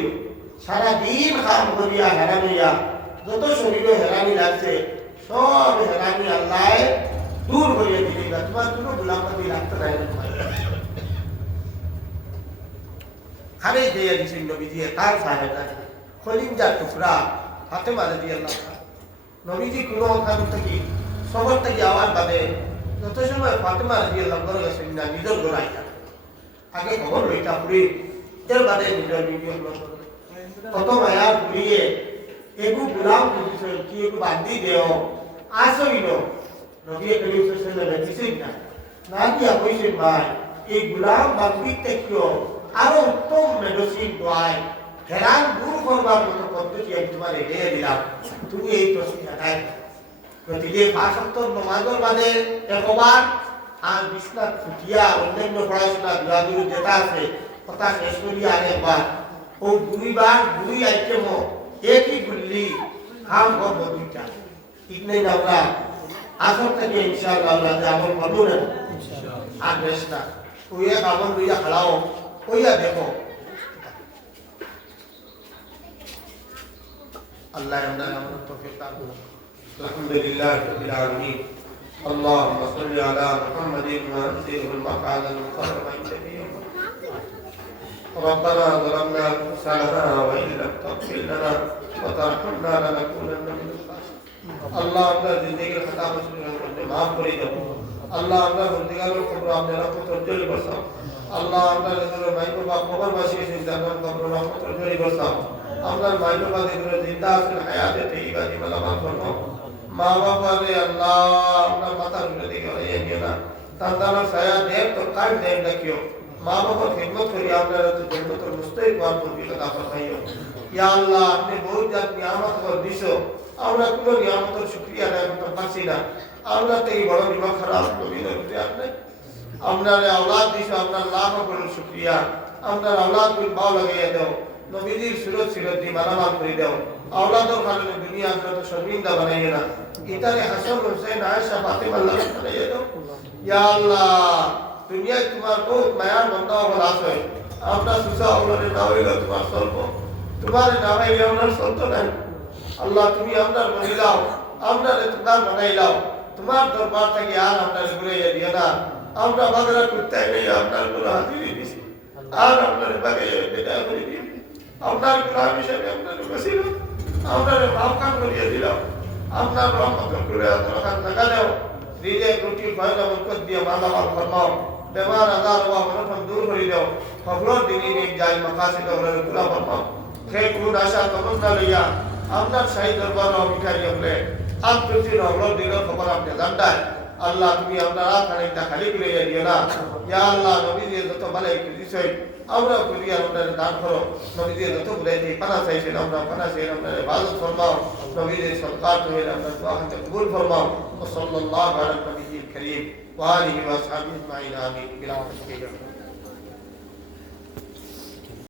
সারা দিন কাম করিয়া হেরান হইয়া যত শরীরে হেরানি লাগছে সব হেরানি আল্লাহ দূর করিয়া দিলেন তোমার কোনো গোলামতি লাগতে নাই খারে দিয়ে দিছেন নবীজি তার সাহেব খলিঞ্জার টুকরা ফাতেমা রাদিয়াল্লাহু তাআলা নবীজি কোনো ওখান থেকে শহর থেকে আওয়াজ বাদে যত সময় ফাতেমা রাদিয়াল্লাহু তাআলা গেছেন না নিজের ঘরে আগে খবর লইতা পুরি এর বাদে নিজের ভিডিও কত মায়া পুরিয়ে এগু গোলাম দিছে কি এগু বান্দি দেও আসইল নবী করিম সাল্লাল্লাহু আলাইহি ওয়াসাল্লাম না দিয়া কইছেন ভাই এই গোলাম বান্দি তেকিও আরো উত্তম মেডিসিন দোয়ায় হেরান দূর করবার মতো পদ্ধতি আমি তোমার দিয়ে দিলাম তুমি এই প্রশ্ন আদায় গতিকে ৫ ওয়াক্ত নামাজের বাদে একবার আর বিছনা ফুটিয়া অন্যান্য পড়াশোনা বিভাগের যেটা আছে কথা শেষ করিয়া আরেকবার ও 2 বার 2 আইটেম একই গুল্লি কাম করবো 2টা ঠিক নেই না আমরা আসর থেকে ইনশাআল্লাহ আমরা আমল করবো না আর বেশ না ওই এক আমল লইয়া খাড়াও কইয়া দেখো আল্লাহ আমাদের তৌফিক দান করুন আলহামদুলিল্লাহ রাব্বিল আলামিন اللهم صل على محمد وانزله المقعد المقرب عند يوم ربنا ظلمنا انفسنا وان لم تغفر لنا وترحمنا لنكونن من الخاسرين الله আমরা জিন্দেগির খাতা মুসলিমকে maaf করে দাও আল্লাহ আমরা বন্দিগারের কবর আপনারা কতজল বসাও আল্লাহ আমরা নিজের মাই বাবা কবর বাসী জান্নাত কবর রহমত জরি বসাও আমরা মাই বাবা দিনের জিন্দা আছেন হায়াতে তৈবা জীবন করো মা বাবা রে আল্লাহ আমরা মাতার বিরোধী করে এগিয়ে না তান্দানা ছায়া দেব তো কাট দেব রাখিও মা বাবার খিদমত করি আপনারা তো জন্নতুল মুস্তাহিক ওয়ান করবি কথা ফরমাইও ইয়া আল্লাহ আপনি বহুত জাত নিয়ামত করে দিছো আমরা কোনো নিয়ামতের শুকরিয়া আদায় করতে পারছি না আমরা তো এই বড় বিমা খারাপ নবী নবী আপনি আপনারে আওলাদ দিছো আপনার লাখ বড় শুকরিয়া আপনার আওলাদ কই ভালো লাগাইয়া দাও নবীজির সুরত সিরত দি মালামাল করে দাও আওলাদর কারণে দুনিয়া আখিরাত শর্মিন্দা বানাইয়া না ইতারে হাসান হোসেন আয়েশা ফাতেমা আল্লাহ বানাইয়া দাও ইয়া আল্লাহ দুনিয়ায় তোমার বহুত মায়ার বান্দা হল আছে আপনার সুসা আওলাদে না হইলো তোমার স্বল্প তোমার না হইলে আপনার স্বল্প নাই আল্লাহ তুমি আপনার বলিলাও আপনার তোমার বানাইলাও তোমার দরবার থেকে আর আপনার ঘুরে দিও না আমরা বাগরা করতে গিয়ে আপনার কোনো হাজিরি দিছি আর আপনার বাগে বেটা করে দিই আপনার গোলাম হিসেবে আপনার বসিল আপনার মাফকান করিয়ে দিলাম আপনার রহমত করে আপনার কাছে টাকা দাও নিজে রুটি ফয়দা বরকত দিয়ে মালা মাল ফরমাও বেমার আজার ওয়া অনশন দূর করে দাও খবর দিনই নেক যাই মাকাসিদ ওগুলো পুরা ফরমাও সেই কোন আশা তমন্না লইয়া আপনার শাহী দরবার ভিখারি হলে আপ যদি রহমত দিল খবর আপনি জানতাই আল্লাহ তুমি আপনার খানিকটা খালি করে দিও না ইয়া আল্লাহ নবীজির যত ভালো একটু বিষয় আমরা করি আপনার দান করো নবীজির যত বুঝাইছি পানা চাইছেন আমরা পানা চাই আপনার ইবাদত ফরমাও নবীজির সদকাত হয়ে আপনার দোয়া খাতে কবুল ফরমাও সাল্লাল্লাহু আলা নবিয়িল কারীম ওয়া আলিহি ওয়া সাহবিহি আজমাইন আমিন বিল